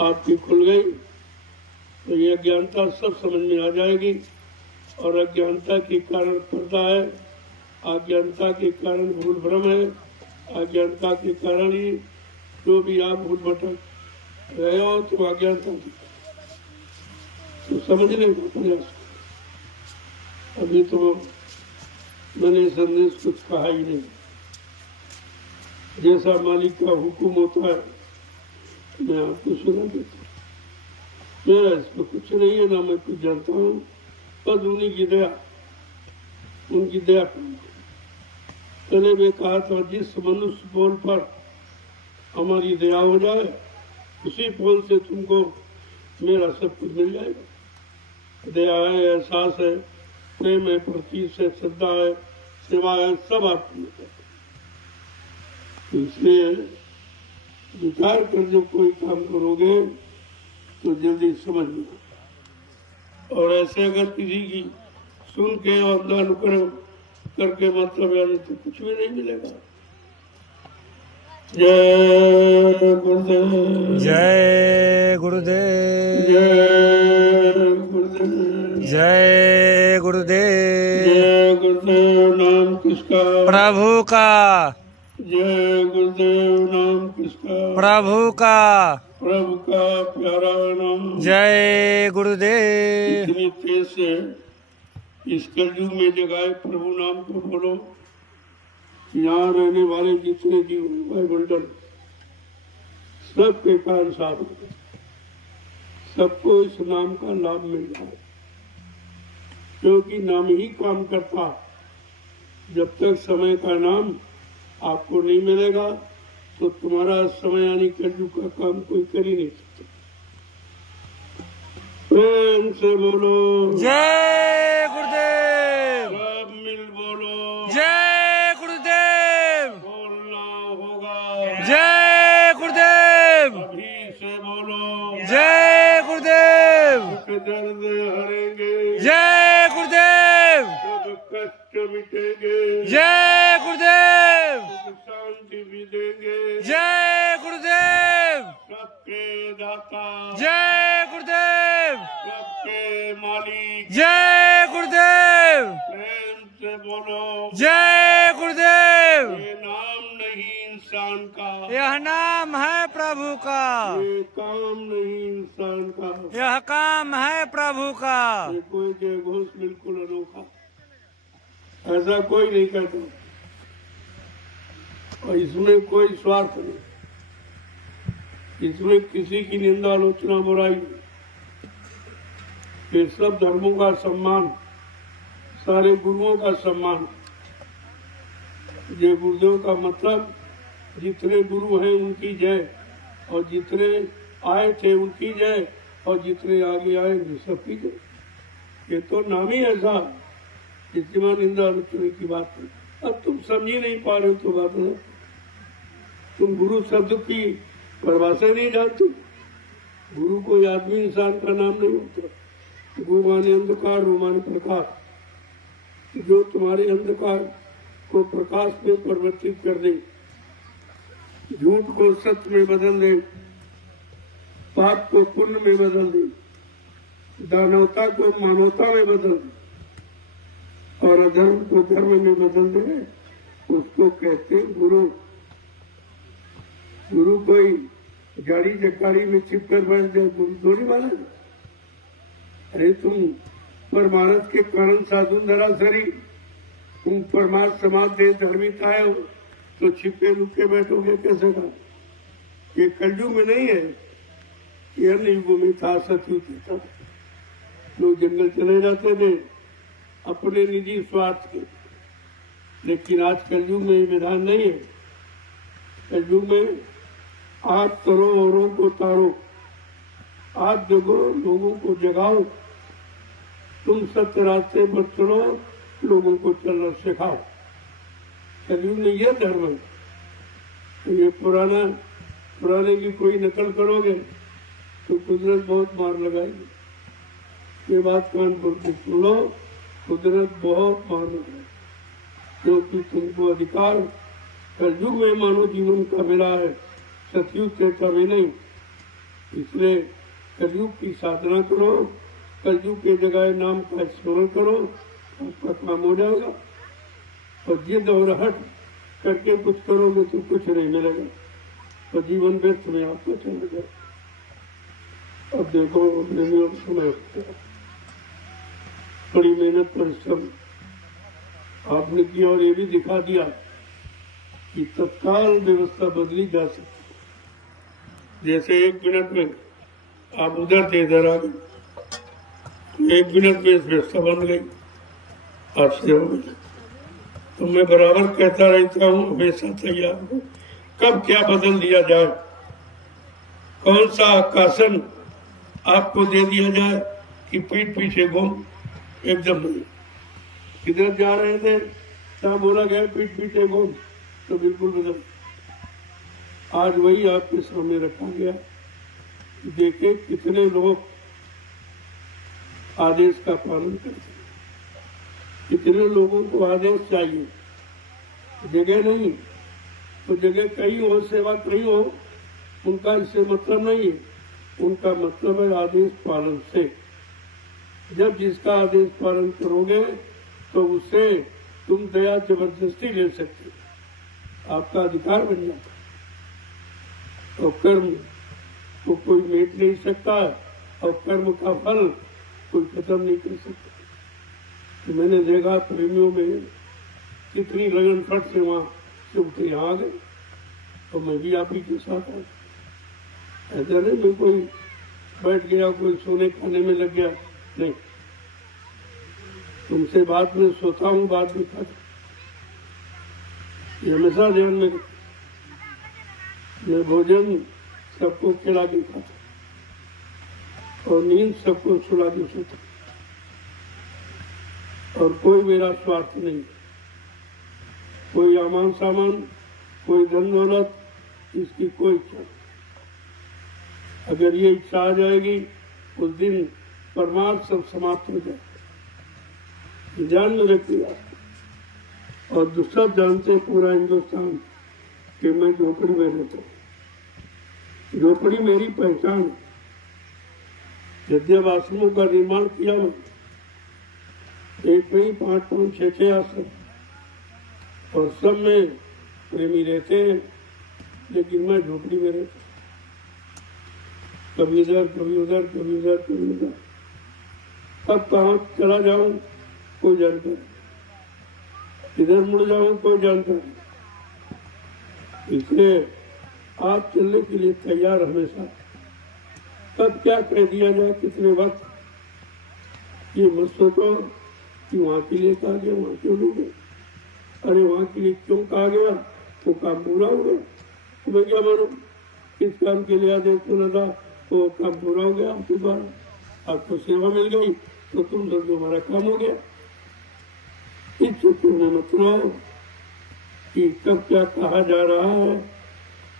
आपकी खुल गई तो ये अज्ञानता सब समझ में आ जाएगी। और अज्ञानता के कारण पर्दा है, अज्ञानता के कारण भूल भ्रम है, अज्ञानता के कारण ही जो भी आप भूल भटक रहे हो तो अज्ञानता की तो समझने का प्रयास। अभी तो मैंने संदेश कुछ कहा ही नहीं। जैसा मालिक का हुक्म होता है मैं आपको सुना देता हूँ। मेरा इसमें कुछ नहीं है, ना मैं कुछ जानता हूँ, बस उन्हीं की दया, उनकी दया। पहले मैं कहा था जिस मनुष्य पोल पर हमारी दया हो जाए उसी पोल से तुमको मेरा सब कुछ मिल जाएगा। दया है, एहसास है, प्रेम है, प्रतीत है, श्रद्धा है, सेवा है, सब आपको मिल जाएगा। इसलिए विचार कर जो कोई काम करोगे तो जल्दी समझ लो। और ऐसे अगर किसी की सुन के और अनुकरण करके मतलब यानी तो कुछ भी नहीं मिलेगा। जय गुरुदेव, जय गुरुदेव, जय गुरुदेव, जय गुरुदेव। जय गुरुदेव। नाम किसका? प्रभु का। जय गुरुदेव। नाम किसका? प्रभु का। प्रभु का प्यारा नाम। जय गुरुदेव। इतनी तेज से इस कलयुग में जगाए प्रभु नाम को बोलो। यहाँ रहने वाले जितने जीव वायुमंडल सबके कान साफ हो गए, सबको इस नाम का लाभ मिल जाए, क्योंकि नाम ही काम करता। जब तक समय का नाम आपको नहीं मिलेगा तो तुम्हारा समय यानी कलयुग का काम कोई कर ही नहीं सकता। प्रेम से बोलो जय गुरुदेव। सब मिल बोलो जय गुरुदेव। बोलना होगा। जय गुरुदेव। अभी से बोलो जय गुरुदेव। दुख दर्द हरेंगे, जय गुरुदेव। सब कष्ट मिटेंगे, जय गुरुदेव। सुख शांति भी देंगे। जय गुरुदेव। सबके दाता, जय गुरुदेव। सबके मालिक। जय गुरुदेव। प्रेम से बोलो जय गुरुदेव। ये नाम नहीं इंसान का, यह नाम है प्रभु का, ये काम नहीं इंसान का, यह काम है प्रभु का। ये कोई जय घोष बिल्कुल अनोखा, ऐसा कोई नहीं कहता। और इसमें कोई स्वार्थ नहीं, इसमें किसी की निंदा आलोचना बुराई नहीं। ये सब धर्मों का सम्मान, सारे गुरुओं का सम्मान। ये गुरुदेव का मतलब जितने गुरु हैं उनकी जय, और जितने आए थे उनकी जय, और जितने आगे आएंगे सबकी जय। ये तो नाम ही ऐसा जिसमें निंदा आलोचना की बात है। अब तुम समझ ही नहीं पा रहे तो बात है, तुम गुरु शब्द की परिभाषा नहीं जानते। गुरु कोई आदमी इंसान का नाम नहीं होता। गुरु माने अंधकार, रू माने प्रकाश। जो तुम्हारे अंधकार को प्रकाश में परिवर्तित कर दे, झूठ को सत्य में बदल दे, पाप को पुण्य में बदल दे, दानवता को मानवता में बदल दे, और अधर्म को धर्म में बदल दे, उसको कहते हैं गुरु। गुरु कोई गाड़ी जकारी में छिप कर बैठ जाए, गुरु थोड़ी माना। अरे तुम परमानंद के कारण साधु नरासरी, तुम परमार्थ समाज दे धर्मित आए हो, तो छिपे लुके बैठोगे कैसे का? ये कलयुग में नहीं है, ये अन्य युगों में था, सतयुग में था। लोग जंगल चले जाते थे अपने निजी स्वार्थ के, लेकिन आज कलयुग में ये विधान नहीं है। कलयुग में आप करो औरों को तारो, आप जगो लोगों को जगाओ, तुम सत्य रास्ते पर चलो, लोगों को चलना सिखाओ। कलयुग में यह धर्म है। ये पुराने की कोई नकल करोगे तो कुदरत बहुत मार लगाएगी। ये बात कानपुर की सुन लो, कुदरत बहुत मार लगाएगी, क्योंकि तुमको अधिकार कलयुग में मानव जीवन का मिला है, सतयुग से कभी नहीं। इसलिए कलयुग की साधना करो, कलयुग के जगह नाम का स्मरण करो, आपका काम हो जाएगा। और जिद और हट करके कुछ करोगे तो कुछ नहीं मिलेगा, और जीवन व्यर्थ में आपको चला जाएगा। अब देखो समय बड़ी मेहनत परिश्रम आपने किया, और ये भी दिखा दिया कि तत्काल व्यवस्था बदली जा सकती। जैसे 1 मिनट में आप उधर थे इधर आ गए, 1 मिनट में व्यवस्था बन गई, आपसे हो गई। तो मैं बराबर कहता रहता हूँ, हमेशा तैयार हूँ, कब क्या बदल दिया जाए, कौन सा आकाशन आपको दे दिया जाए कि पीठ पीछे घूम। एकदम नहीं, किधर जा रहे थे क्या बोला गया, पीठ पीछे घूम, तो बिल्कुल बदल। आज वही आपके सामने रखा गया। देखे कितने लोग आदेश का पालन करते हैं, कितने लोगों को आदेश चाहिए, जगह नहीं तो जगह कहीं हो, सेवा कहीं हो, उनका इससे मतलब नहीं है। उनका मतलब है आदेश पालन से। जब जिसका आदेश पालन करोगे तो उससे तुम दया जबरदस्ती ले सकते, आपका अधिकार बन जाता। और कर्म को कोई मेट नहीं सकता, और कर्म का फल कोई खत्म नहीं कर सकता। तो मैंने देखा प्रेमियों में कितनी लगन फट से वहां से उठे यहाँ आ गए, तो मैं भी आप ही के साथ आ। ऐसा नहीं मैं कोई बैठ गया, कोई सोने खाने में लग गया, नहीं। तुमसे बात में सोता हूँ, बात में खाता, ये हमेशा ध्यान में। मैं भोजन सबको खिला के खाता, और नींद सबको सुला के सोता, और कोई मेरा स्वार्थ नहीं, कोई अमान सामान, कोई धन दौलत, इसकी कोई इच्छा नहीं। अगर ये इच्छा आ जाएगी उस दिन परमार्थ सब समाप्त हो जाए, ध्यान में रखिएगा। और दूसरा जानते पूरा हिंदुस्तान कि मैं झोपड़ी में रहता हूँ, झोपड़ी मेरी पहचान है। यद्यप आश्रमों का निर्माण किया मैं, एक नहीं 5, 6 आश्रम, और सब में प्रेमी रहते हैं, लेकिन मैं झोपड़ी में रहता हूँ। कभी इधर, कभी उधर, कभी उधर, कभी उधर। अब कहाँ चला जाऊं कोई जानकारी, इधर मुड़ जाऊं कोई जानकारी। इसलिए आप चलने के लिए तैयार हमेशा। कब क्या कह दिया जाए, कितने वक्त, ये मत सोचो कि वहां के लिए कहा गया, वहां क्यों नहीं गया। अरे वहां के लिए क्यों कहा गया, वो काम पूरा हो गया तो मैं क्या मानू, किस काम के लिए आदेश सुना था वो काम पूरा हो गया आपके द्वारा, आपको सेवा मिल गई तो तुम समझो हमारा काम हो गया। इस चक्कर में मत रहो कि कब क्या कहा जा रहा है,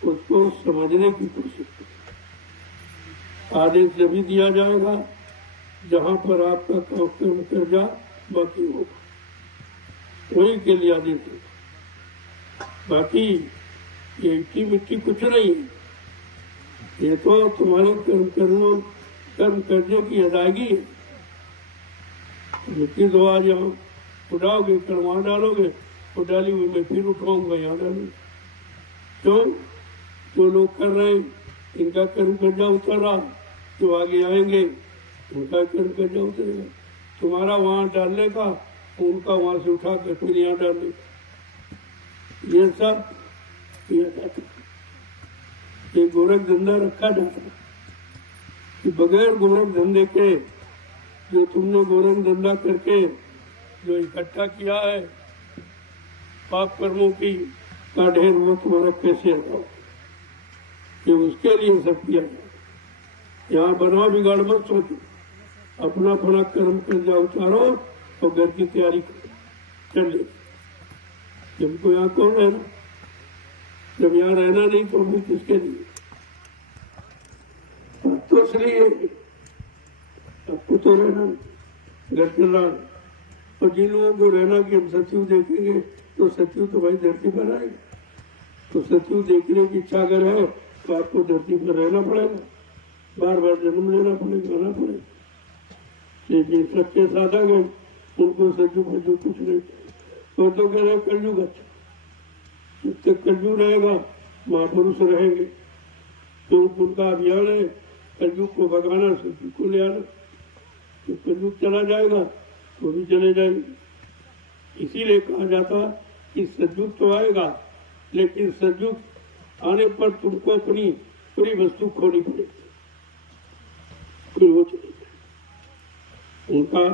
उसको समझने की कोशिश करो। आदेश जब भी दिया जाएगा जहां पर आपका कर्म कर जा बाकी होगा, वही के लिए आदेश देगा। बाकी ये इट्टी मिट्टी कुछ नहीं है, ये तो तुम्हारे कर्म करने की अदायगी है। मिट्टी तो आ जाओ उठाओगे, कड़वा डालोगे, वो डाली हुई मैं फिर उठाऊंगा, यहाँ डालूंगा। क्यों? जो लोग कर रहे हैं इनका कर्म कर्जा उतर रहा, जो आगे आएंगे उनका कर्म कर्जा उतरेगा। तुम्हारा वहां डालने का, उनका वहां से उठा कर फिर यहाँ डालने का, ये सब किया जाता है। ये गोरख धंधा रखा जाता है कि बगैर गोरख धंधे के, जो तुमने गोरख धंधा करके जो इकट्ठा किया है पाप कर्मों की का ढेर, वो तुम्हारा कैसे हटाओ, कि उसके लिए सब किया जाए। यहाँ बनाओ बिगाड़ मत सोचो, अपना अपना कर्म कर जाओ, उतारो और घर की तैयारी कर ले। तुमको यहाँ कौन रहना, जब यहाँ रहना नहीं तो भी किसके लिए, तो इसलिए आपको तो रहना घर के लाल। और जिन लोगों को रहना कि हम सचिव देखेंगे तो सचिव तो भाई धरती पर आएगा, तो सचिव देखने की इच्छा अगर है तो आपको धरती पर रहना पड़ेगा, बार बार जन्म लेना पड़ेगा, आना पड़ेगा। लेकिन सच्चे साधक हैं उनको सचिव फचिव कुछ नहीं, तो कह रहे कलयुग अच्छा, जब तक कलयुग रहेगा महापुरुष रहेंगे, तो उनका अभियान है कलयुग को भगाना, सचिव को ले आना। तो कलयुग चला जाएगा वो भी चले जाएंगे। इसीलिए कहा जाता कि सतयुग तो आएगा, लेकिन सतयुग आने पर तुमको अपनी पूरी वस्तु खोनी पड़ेगी, फिर वो चले जाएंगे, उनका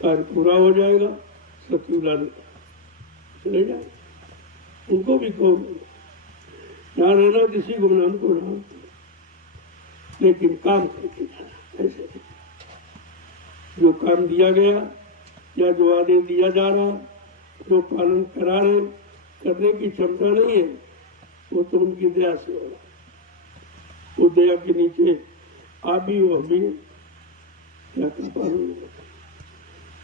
कार्य पूरा हो जाएगा, सतयुग लाने चले जाएंगे। उनको भी कौन यहाँ रहना, किसी को ना उनको रहना, लेकिन काम करके जाना। ऐसे जो काम दिया गया या जो आदेश दिया जा रहा, जो पालन करा रहे, करने की क्षमता नहीं है, वो तो उनकी दया से होगा। वो दया के नीचे आप भी हो, हम भी क्या कर पालन।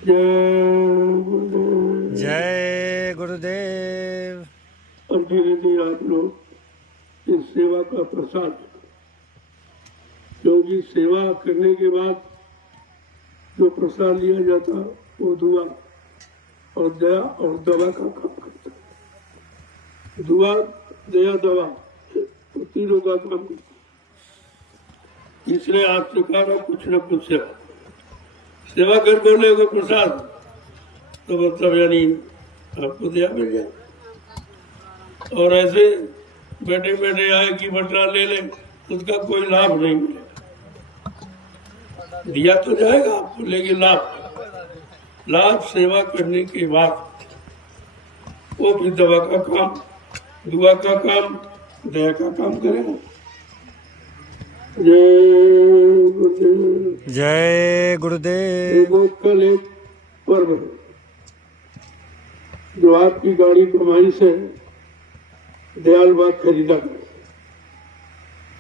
जय गुरुदेव, जय गुरुदेव। और धीरे धीरे आप लोग इस सेवा का प्रसाद, क्योंकि सेवा करने के बाद जो प्रसाद लिया जाता वो दुआ और दया और दवा का काम करता है। दुआ, दया, दवा तो तीनों का काम करता है। इसलिए आपसे कहा रहा कुछ न कुछ सेवा कर बोले को प्रसाद, तो मतलब यानी आपको दया मिल जाए। और ऐसे बैठे बैठे आए कि बटरा ले ले, उसका कोई लाभ नहीं मिलेगा। दिया तो जाएगा आपको, लेकिन लाभ सेवा करने के बाद वो भी दवा का काम, दुआ का काम, दया का काम करेगा। जय गुरुदेव, जय गुरुदेव। कल एक पर्व है जो आपकी गाड़ी कमाई से दयाल बाग खरीदा गया।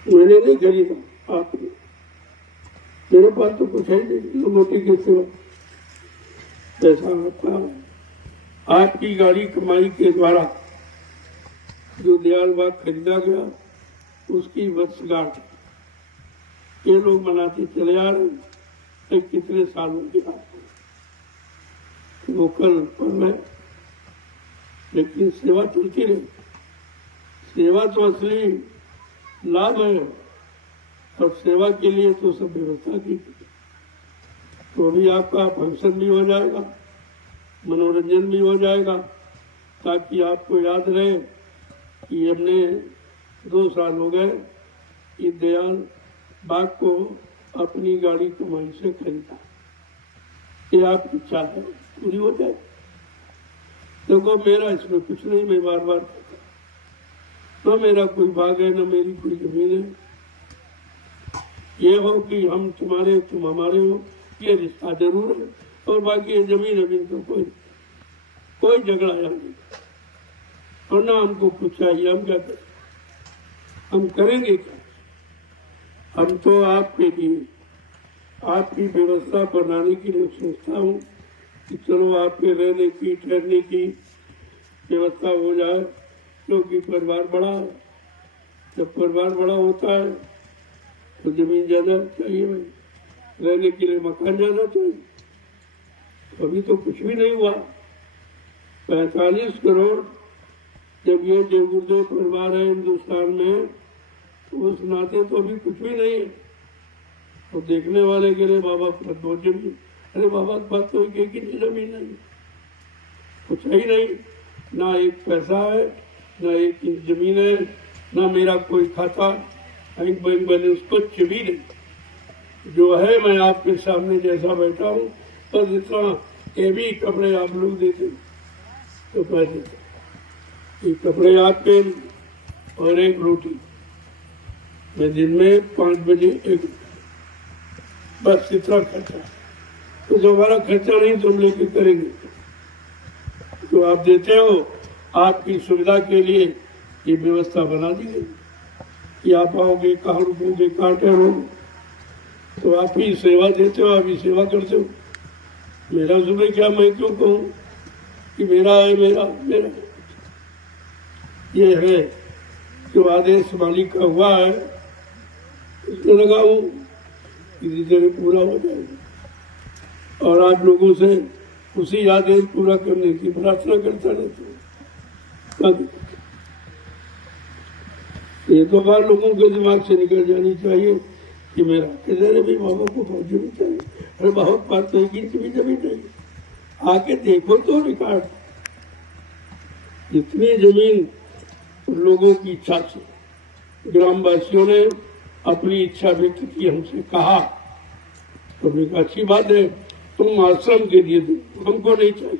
मैंने नहीं खरीदा, आपने। मेरे पास तो कुछ है नहीं, मोटी के सिवा पैसा आपका। आपकी गाड़ी कमाई के द्वारा जो दयाल बाग खरीदा गया, उसकी वर्षगांठ ये लोग मनाते चले आ रहे हैं कितने सालों के बाद। वो कल पर है, लेकिन सेवा चलती रही। सेवा तो असली लाभ है, और सेवा के लिए तो सब व्यवस्था की, तो भी आपका फंक्शन भी हो जाएगा, मनोरंजन भी हो जाएगा, ताकि आपको याद रहे कि हमने 2 साल हो गए कि दयाल बाग को अपनी गाड़ी कमाई से खरीदा। ये आपकी इच्छा है पूरी हो जाए। देखो मेरा इसमें कुछ नहीं, मैं बार बार कहता हूं, न मेरा कोई बाग है न मेरी कोई जमीन है। ये हो कि हम तुम्हारे तुम हमारे हो, ये रिश्ता जरूर है, और बाकी ये जमीन अमीन तो कोई झगड़ा यहाँ नहीं, और ना हमको कुछ चाहिए। हम क्या करें, हम करेंगे क्या? हम तो आपके लिए आपकी व्यवस्था बनाने के लिए सोचता हूँ कि चलो आपके रहने की ठहरने की व्यवस्था हो जाए, क्योंकि परिवार बड़ा है। जब परिवार बड़ा होता है तो जमीन ज्यादा चाहिए भाई, रहने के लिए मकान ज्यादा चाहिए। अभी तो कुछ भी नहीं हुआ। 45 करोड़ जब ये देवगुरुदेव परिवार है हिंदुस्तान में, तो उस नाते तो अभी कुछ भी नहीं है। तो देखने वाले कह रहे बाबा दो जमीन, अरे बाबा बात तो एक इंच जमीन नहीं, कुछ ही नहीं, ना एक पैसा है, ना एक इंच जमीन है, ना मेरा कोई खाता बैंक बैलेंस कुछ भी नहीं। जो है मैं आपके सामने जैसा बैठा हूँ, बस इतना ये भी कपड़े आप लोग देते तो पैसे ये कपड़े आपके और एक रोटी, मैं दिन में 5 बजे एक, बस इतना खर्चा। तो जो हमारा खर्चा नहीं तुम लेके करेंगे, तो आप देते हो, आपकी सुविधा के लिए ये व्यवस्था बना दी गई कि आप आओगे, कहाँ रुकोगे, कहाँ ठहरोगे, तो आप ही सेवा देते हो, आप ही सेवा करते हो। मेरा सुबह क्या, मैं क्यों कहूँ कि मेरा है, मेरा मेरा ये है जो आदेश मालिक का हुआ है, उसमें लगा हूँ किसी तरह पूरा हो जाएगा, और आप लोगों से उसी आदेश पूरा करने की प्रार्थना करता रहता हूँ। ये तो बार लोगों के दिमाग से निकल जानी चाहिए कि मेरा किधर भी बाबा को बहुत जमीन चाहिए। अरे बहुत बात तो एक इंच भी जमीन चाहिए, आके देखो तो रिकॉर्ड, इतनी जमीन लोगों की इच्छा से ग्रामवासियों ने अपनी इच्छा व्यक्त की, हमसे कहा, तो एक अच्छी बात है, तुम आश्रम के लिए दो, हमको नहीं चाहिए,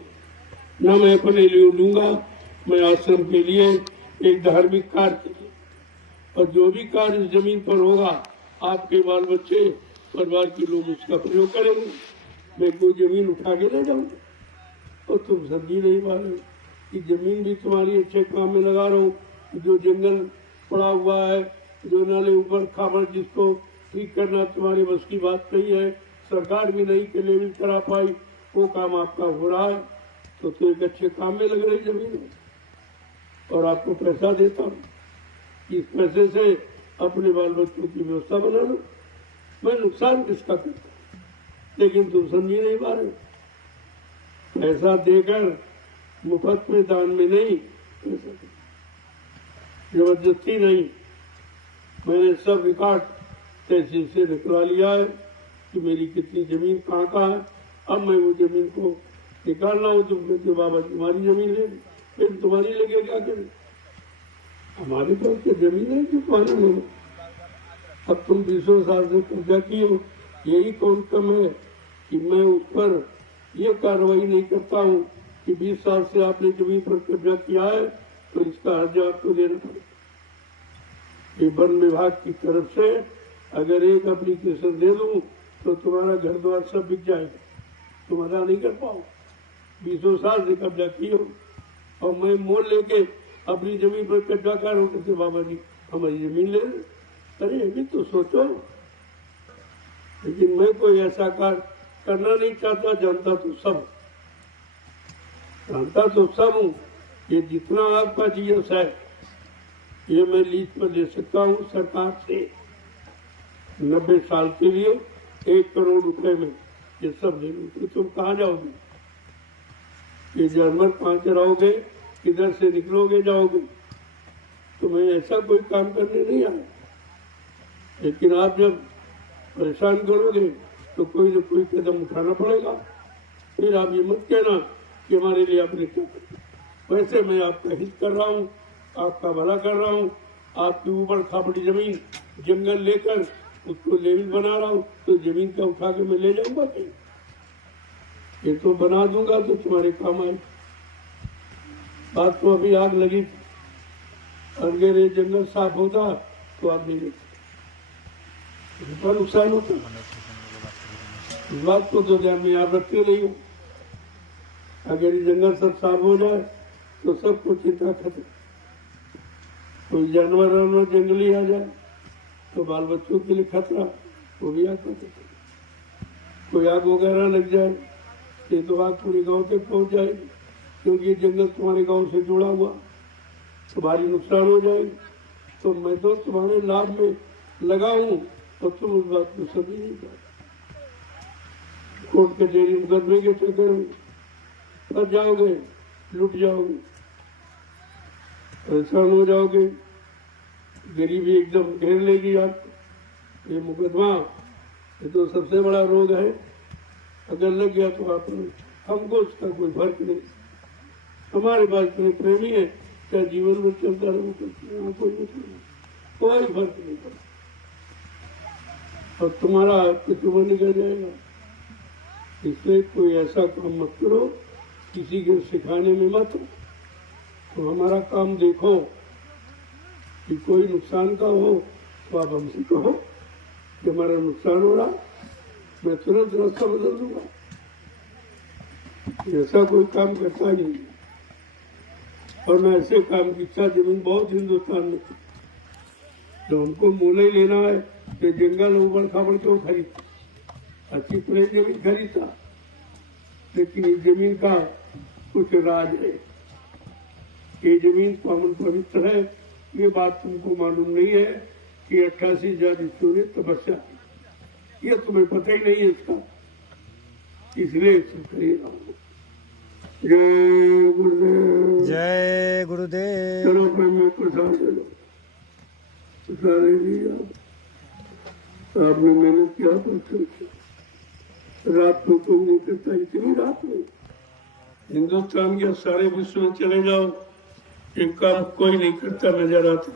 ना मैं अपने लिए लूंगा, मैं आश्रम के लिए एक धार्मिक कार्य के लिए, और जो भी कार्य इस जमीन पर होगा आपके बाल बच्चे परिवार के लोग उसका प्रयोग करेंगे। मैं कोई जमीन उठा के ले जाऊंगा, और तुम समझी नहीं पा रहे कि जमीन भी तुम्हारी अच्छे काम में लगा रहा हूँ। जो जंगल पड़ा हुआ है, जो नाले ऊपर खाबर, जिसको ठीक करना तुम्हारी बस की बात नहीं है, सरकार भी नहीं के लेवल करा पाई, वो काम आपका हो रहा है, तो एक अच्छे काम में लग रही जमीन है, और आपको पैसा देता हूँ, इस पैसे से अपने बाल बच्चों की व्यवस्था बना लो। मैं नुकसान किसका करता, लेकिन तुम समझी नहीं पा रहे। पैसा देकर मुफ्त में, दान में नहीं, जबरदस्ती नहीं, मैंने सब रिकॉर्ड तहसील से निकलवा लिया है कि मेरी कितनी जमीन कहाँ कहाँ है। अब मैं वो जमीन को निकाल रहा हूँ। तुम कहते बाबा तुम्हारी जमीन ले, फिर तुम्हारी लेके क्या करें, हमारे पास तो जमीन है कि तुम्हारी ले। अब तुम 20 साल से कब्जा किए हो, यही कौन कम है कि मैं उस पर यह कार्रवाई नहीं करता हूँ कि 20 साल से आपने जमीन पर कब्जा किया है, तो इसका हर्ज आपको देना पड़ेगा। ये वन विभाग की तरफ से अगर एक एप्लीकेशन दे दूं तो तुम्हारा घर द्वार सब बिक जाएगा, तुम अदा नहीं कर पाओ। 20 साल से कब्जा किए हो, और मैं मोल लेके अपनी जमीन पर कब्जा कर रहा हूँ, बाबा जी हमारी जमीन ले रहे। अरे ये भी तो सोचो। लेकिन मैं कोई ऐसा कार्य करना नहीं चाहता, जानता तो सब हूँ। ये जितना आपका जीएस है ये मैं लीज पर ले सकता हूँ सरकार से 90 साल के लिए 1 करोड़ रुपए में, ये सब ले लूँ। तो तुम कहाँ जाओगे, ये जानवर कहाँ चराओगे, किधर से निकलोगे जाओगे, तुम्हें ऐसा कोई काम करने नहीं आया। लेकिन आप जब परेशान करोगे तो कोई न कोई कदम उठाना पड़ेगा। फिर आप ये मत कहना कि हमारे लिए आपने क्या किया। वैसे मैं आपका हित कर रहा हूँ, आपका भला कर रहा हूँ। आपकी ऊपर खापड़ी जमीन जंगल लेकर उसको लेवल बना रहा हूँ, तो जमीन का उठा के मैं ले जाऊंगा कहीं। ये तो बना दूंगा तो तुम्हारे काम आए। बात तो अभी आग लगी थी, अगर ये जंगल साफ होता तो आग नहीं लगती, इतना नुकसान होता। इस बात को तो ध्यान में याद रखते नहीं हो। अगर ये जंगल सब साफ हो जाए तो सबको चिंता खत्म। कोई जानवर जंगली आ जाए तो बाल बच्चों के लिए खतरा, वो भी आता है। कोई आग वगैरह लग जाए ये तो आग पूरे गांव तक पहुंच जाएगी, क्योंकि ये जंगल तुम्हारे गांव से जुड़ा हुआ, तो भारी नुकसान हो जाएगी। तो मैं तो तुम्हारे लाभ में लगा हूं और तुम उस बात को समझ नहीं पाते। कोर्ट कचहरी मुकदमे के चक्कर में फंस जाओगे, लुट जाओगे, परेशान हो जाओगे, गरीबी एकदम घेर लेगी आपको। ये मुकदमा ये तो सबसे बड़ा रोग है, अगर लग गया तो आप हमको उसका कोई फर्क नहीं। हमारे पास इतने प्रेमी है, क्या जीवन में चलता रहो कोई फर्क नहीं पड़ता, और तुम्हारा कुछ निकल जाएगा। इसलिए कोई ऐसा काम मत करो, किसी के सिखाने में मत हो। तो हमारा काम देखो कि कोई नुकसान का हो तो आप हमसे कहो कि हमारा नुकसान हो रहा, मैं तुरंत रास्ता बदल दूंगा। ऐसा कोई काम करता ही नहीं, और मैं ऐसे काम की इच्छा जमीन बहुत हिंदुस्तान में थी। तो हमको मोल ही लेना है कि जंगल उबड़ खाबड़ क्यों खरीद, अच्छी प्लेन जमीन खरीदता, लेकिन इस जमीन का कुछ राज है। ये जमीन पावन पवित्र है, ये बात तुमको मालूम नहीं है कि 88,000 ईश्वर ने तपस्या की, ये तुम्हें पता ही नहीं है इसका, इसलिए खरीदा। जय गुरुदेव, जय गुरुदेव। चलो प्रेम में प्रसाद ले लो, प्रसाद ले लिया। आपने मेहनत किया, रात में कोई नहीं करता, इतनी रात में हिंदुस्तान के सारे विश्व में चले जाओ, एक काम कोई नहीं करता नजर आता।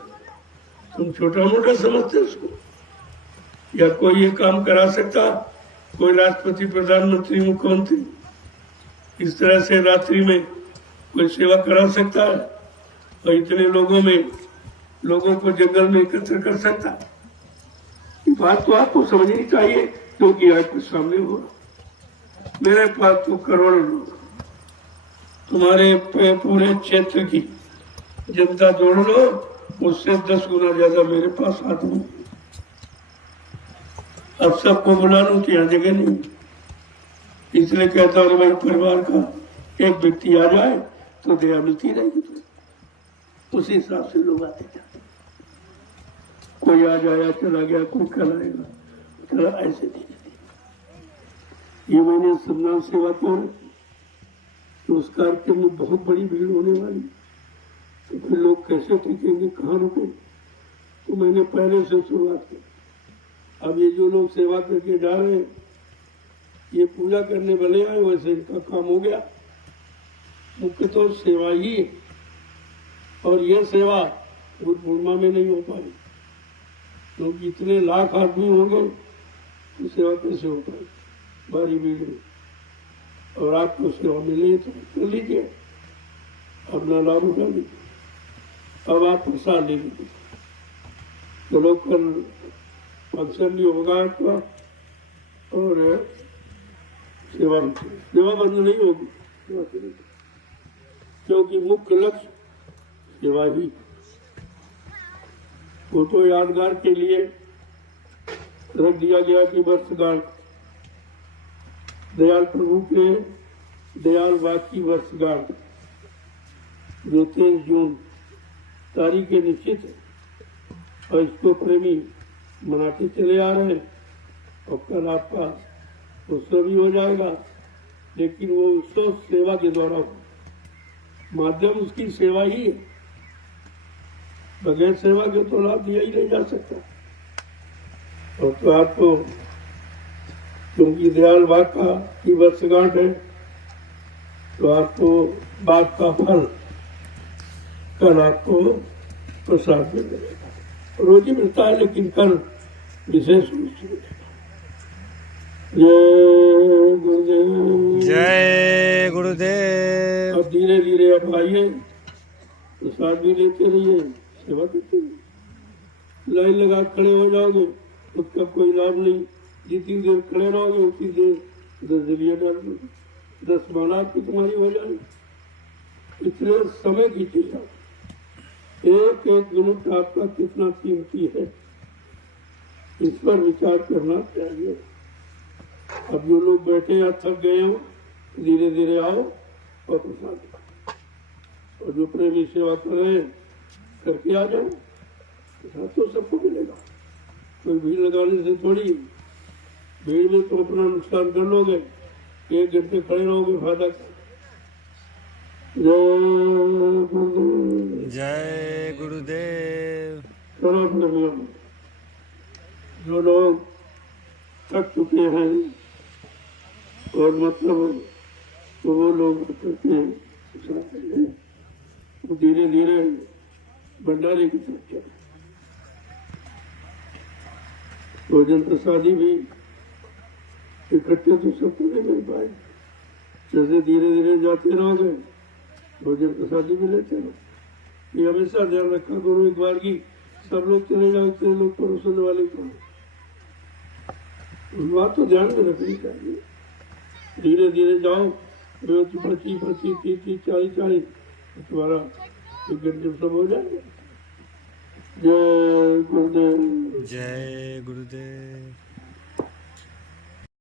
तुम छोटा मोटा समझते उसको, या कोई ये काम करा सकता, कोई राष्ट्रपति, प्रधानमंत्री, मुख्यमंत्री इस तरह से रात्रि में कोई सेवा करा सकता है, और इतने लोगों में लोगों को जंगल में एकत्र कर सकता। ये बात तो आपको समझनी चाहिए, क्योंकि आज के सामने हो रहा। मेरे पास तो करोड़ों लोग, तुम्हारे पूरे क्षेत्र की जनता जोड़ लो, उससे 10 गुना ज्यादा मेरे पास आदमी। अब सबको बुला लूं तो यहाँ जगह नहीं, इसलिए कहता हूँ भाई परिवार का एक व्यक्ति आ जाए तो दया मिलती रहेगी। तो उसी हिसाब से लोग आते जाते, कोई आ जाया चला गया, कोई कल आएगा, चला ऐसे धीरे धीरे। ये मैंने सन्मान सेवा को तो उस कार्यक्रम में बहुत बड़ी भीड़ होने वाली, तो फिर लोग कैसे टिकेंगे, कहाँ रुके, तो मैंने पहले से शुरुआत की। अब ये जो लोग सेवा करके जा रहे हैं, ये पूजा करने वाले आए, वैसे इनका काम हो गया। मुख्य तो सेवा ही है, और यह सेवा गुरु पूर्णिमा में नहीं हो पाई, क्योंकि इतने लाख आदमी होंगे तो सेवा कैसे हो पाए भारी भीड़ में। और आपको सेवा मिले तो कर लीजिए, अपना लाभ उठा लीजिए। अब आप प्रसाद ले लीजिए। चलो कल फंक्शन भी होगा आपका, और सेवा बंद नहीं होगी, क्योंकि मुख्य लक्ष्य सेवा ही। वो तो यादगार के लिए रख दिया गया कि वर्षगांठ, दयाल प्रभु के दयाल वाक्य की वर्षगांठ जो 23 जून तारीख निश्चित है, और इसको प्रेमी मनाते चले आ रहे हैं। और कल आपका उत्सव भी हो जाएगा, लेकिन वो उत्सव सेवा के द्वारा हो, माध्यम उसकी सेवा ही है। बगैर सेवा के तो लाभ दिया ही नहीं जा सकता। और तो आपको, क्योंकि दयाल बाग का की वर्षगांठ है, तो आपको बाग का फल कल आपको प्रसाद में मिलेगा। रोज ही मिलता है, लेकिन कल विशेष रूप से मिलेगा। जय गुरुदेव। जय गुरुदेव। अब धीरे धीरे आप आइए, प्रसाद भी लेते रहिए, सेवा करते रहिए। लाइन लगा खड़े हो जाओगे उसका कोई लाभ नहीं। जितनी देर खड़े रहोगे उतनी देर 10 जलिया डाल दो, 10 माला आपकी तुम्हारी हो जाए। इतने समय की चीज, एक एक मिनट आपका कितना कीमती है, इस पर विचार करना चाहिए। अब जो लोग बैठे या थक गए हो, धीरे धीरे आओ और प्रसाद खाओ। और जो प्रेमी सेवा कर रहे हैं करके आ जाओ, प्रसाद तो सबको मिलेगा। कोई भीड़ लगाने से थोड़ी, भीड़ में तो अपना नुकसान कर लोगे, 1 घंटे खड़े रहोगे, फायदा क्या। जय गुरुदेव। जय गुरुदेव। चलो अपने नियम, जो लोग थक चुके हैं और मतलब तो वो लोग करते हैं, धीरे धीरे भंडारे की तरफ चले। भोजन प्रसादी भी इकट्ठे तो सबको नहीं मिल पाए, जैसे धीरे धीरे जाते रहोगे भोजन प्रसादी भी लेते रहो। ये हमेशा ध्यान रखा करो, एक बार की सब लोग चले जाओ, इतने लोग परोसने वाले को बात तो ध्यान में रखनी चाहिए। धीरे धीरे जाओ, 25, 30, 40 तुम्हारा 1 घंटे सब हो जाएगा। जय गुरुदेव। जय गुरुदेव।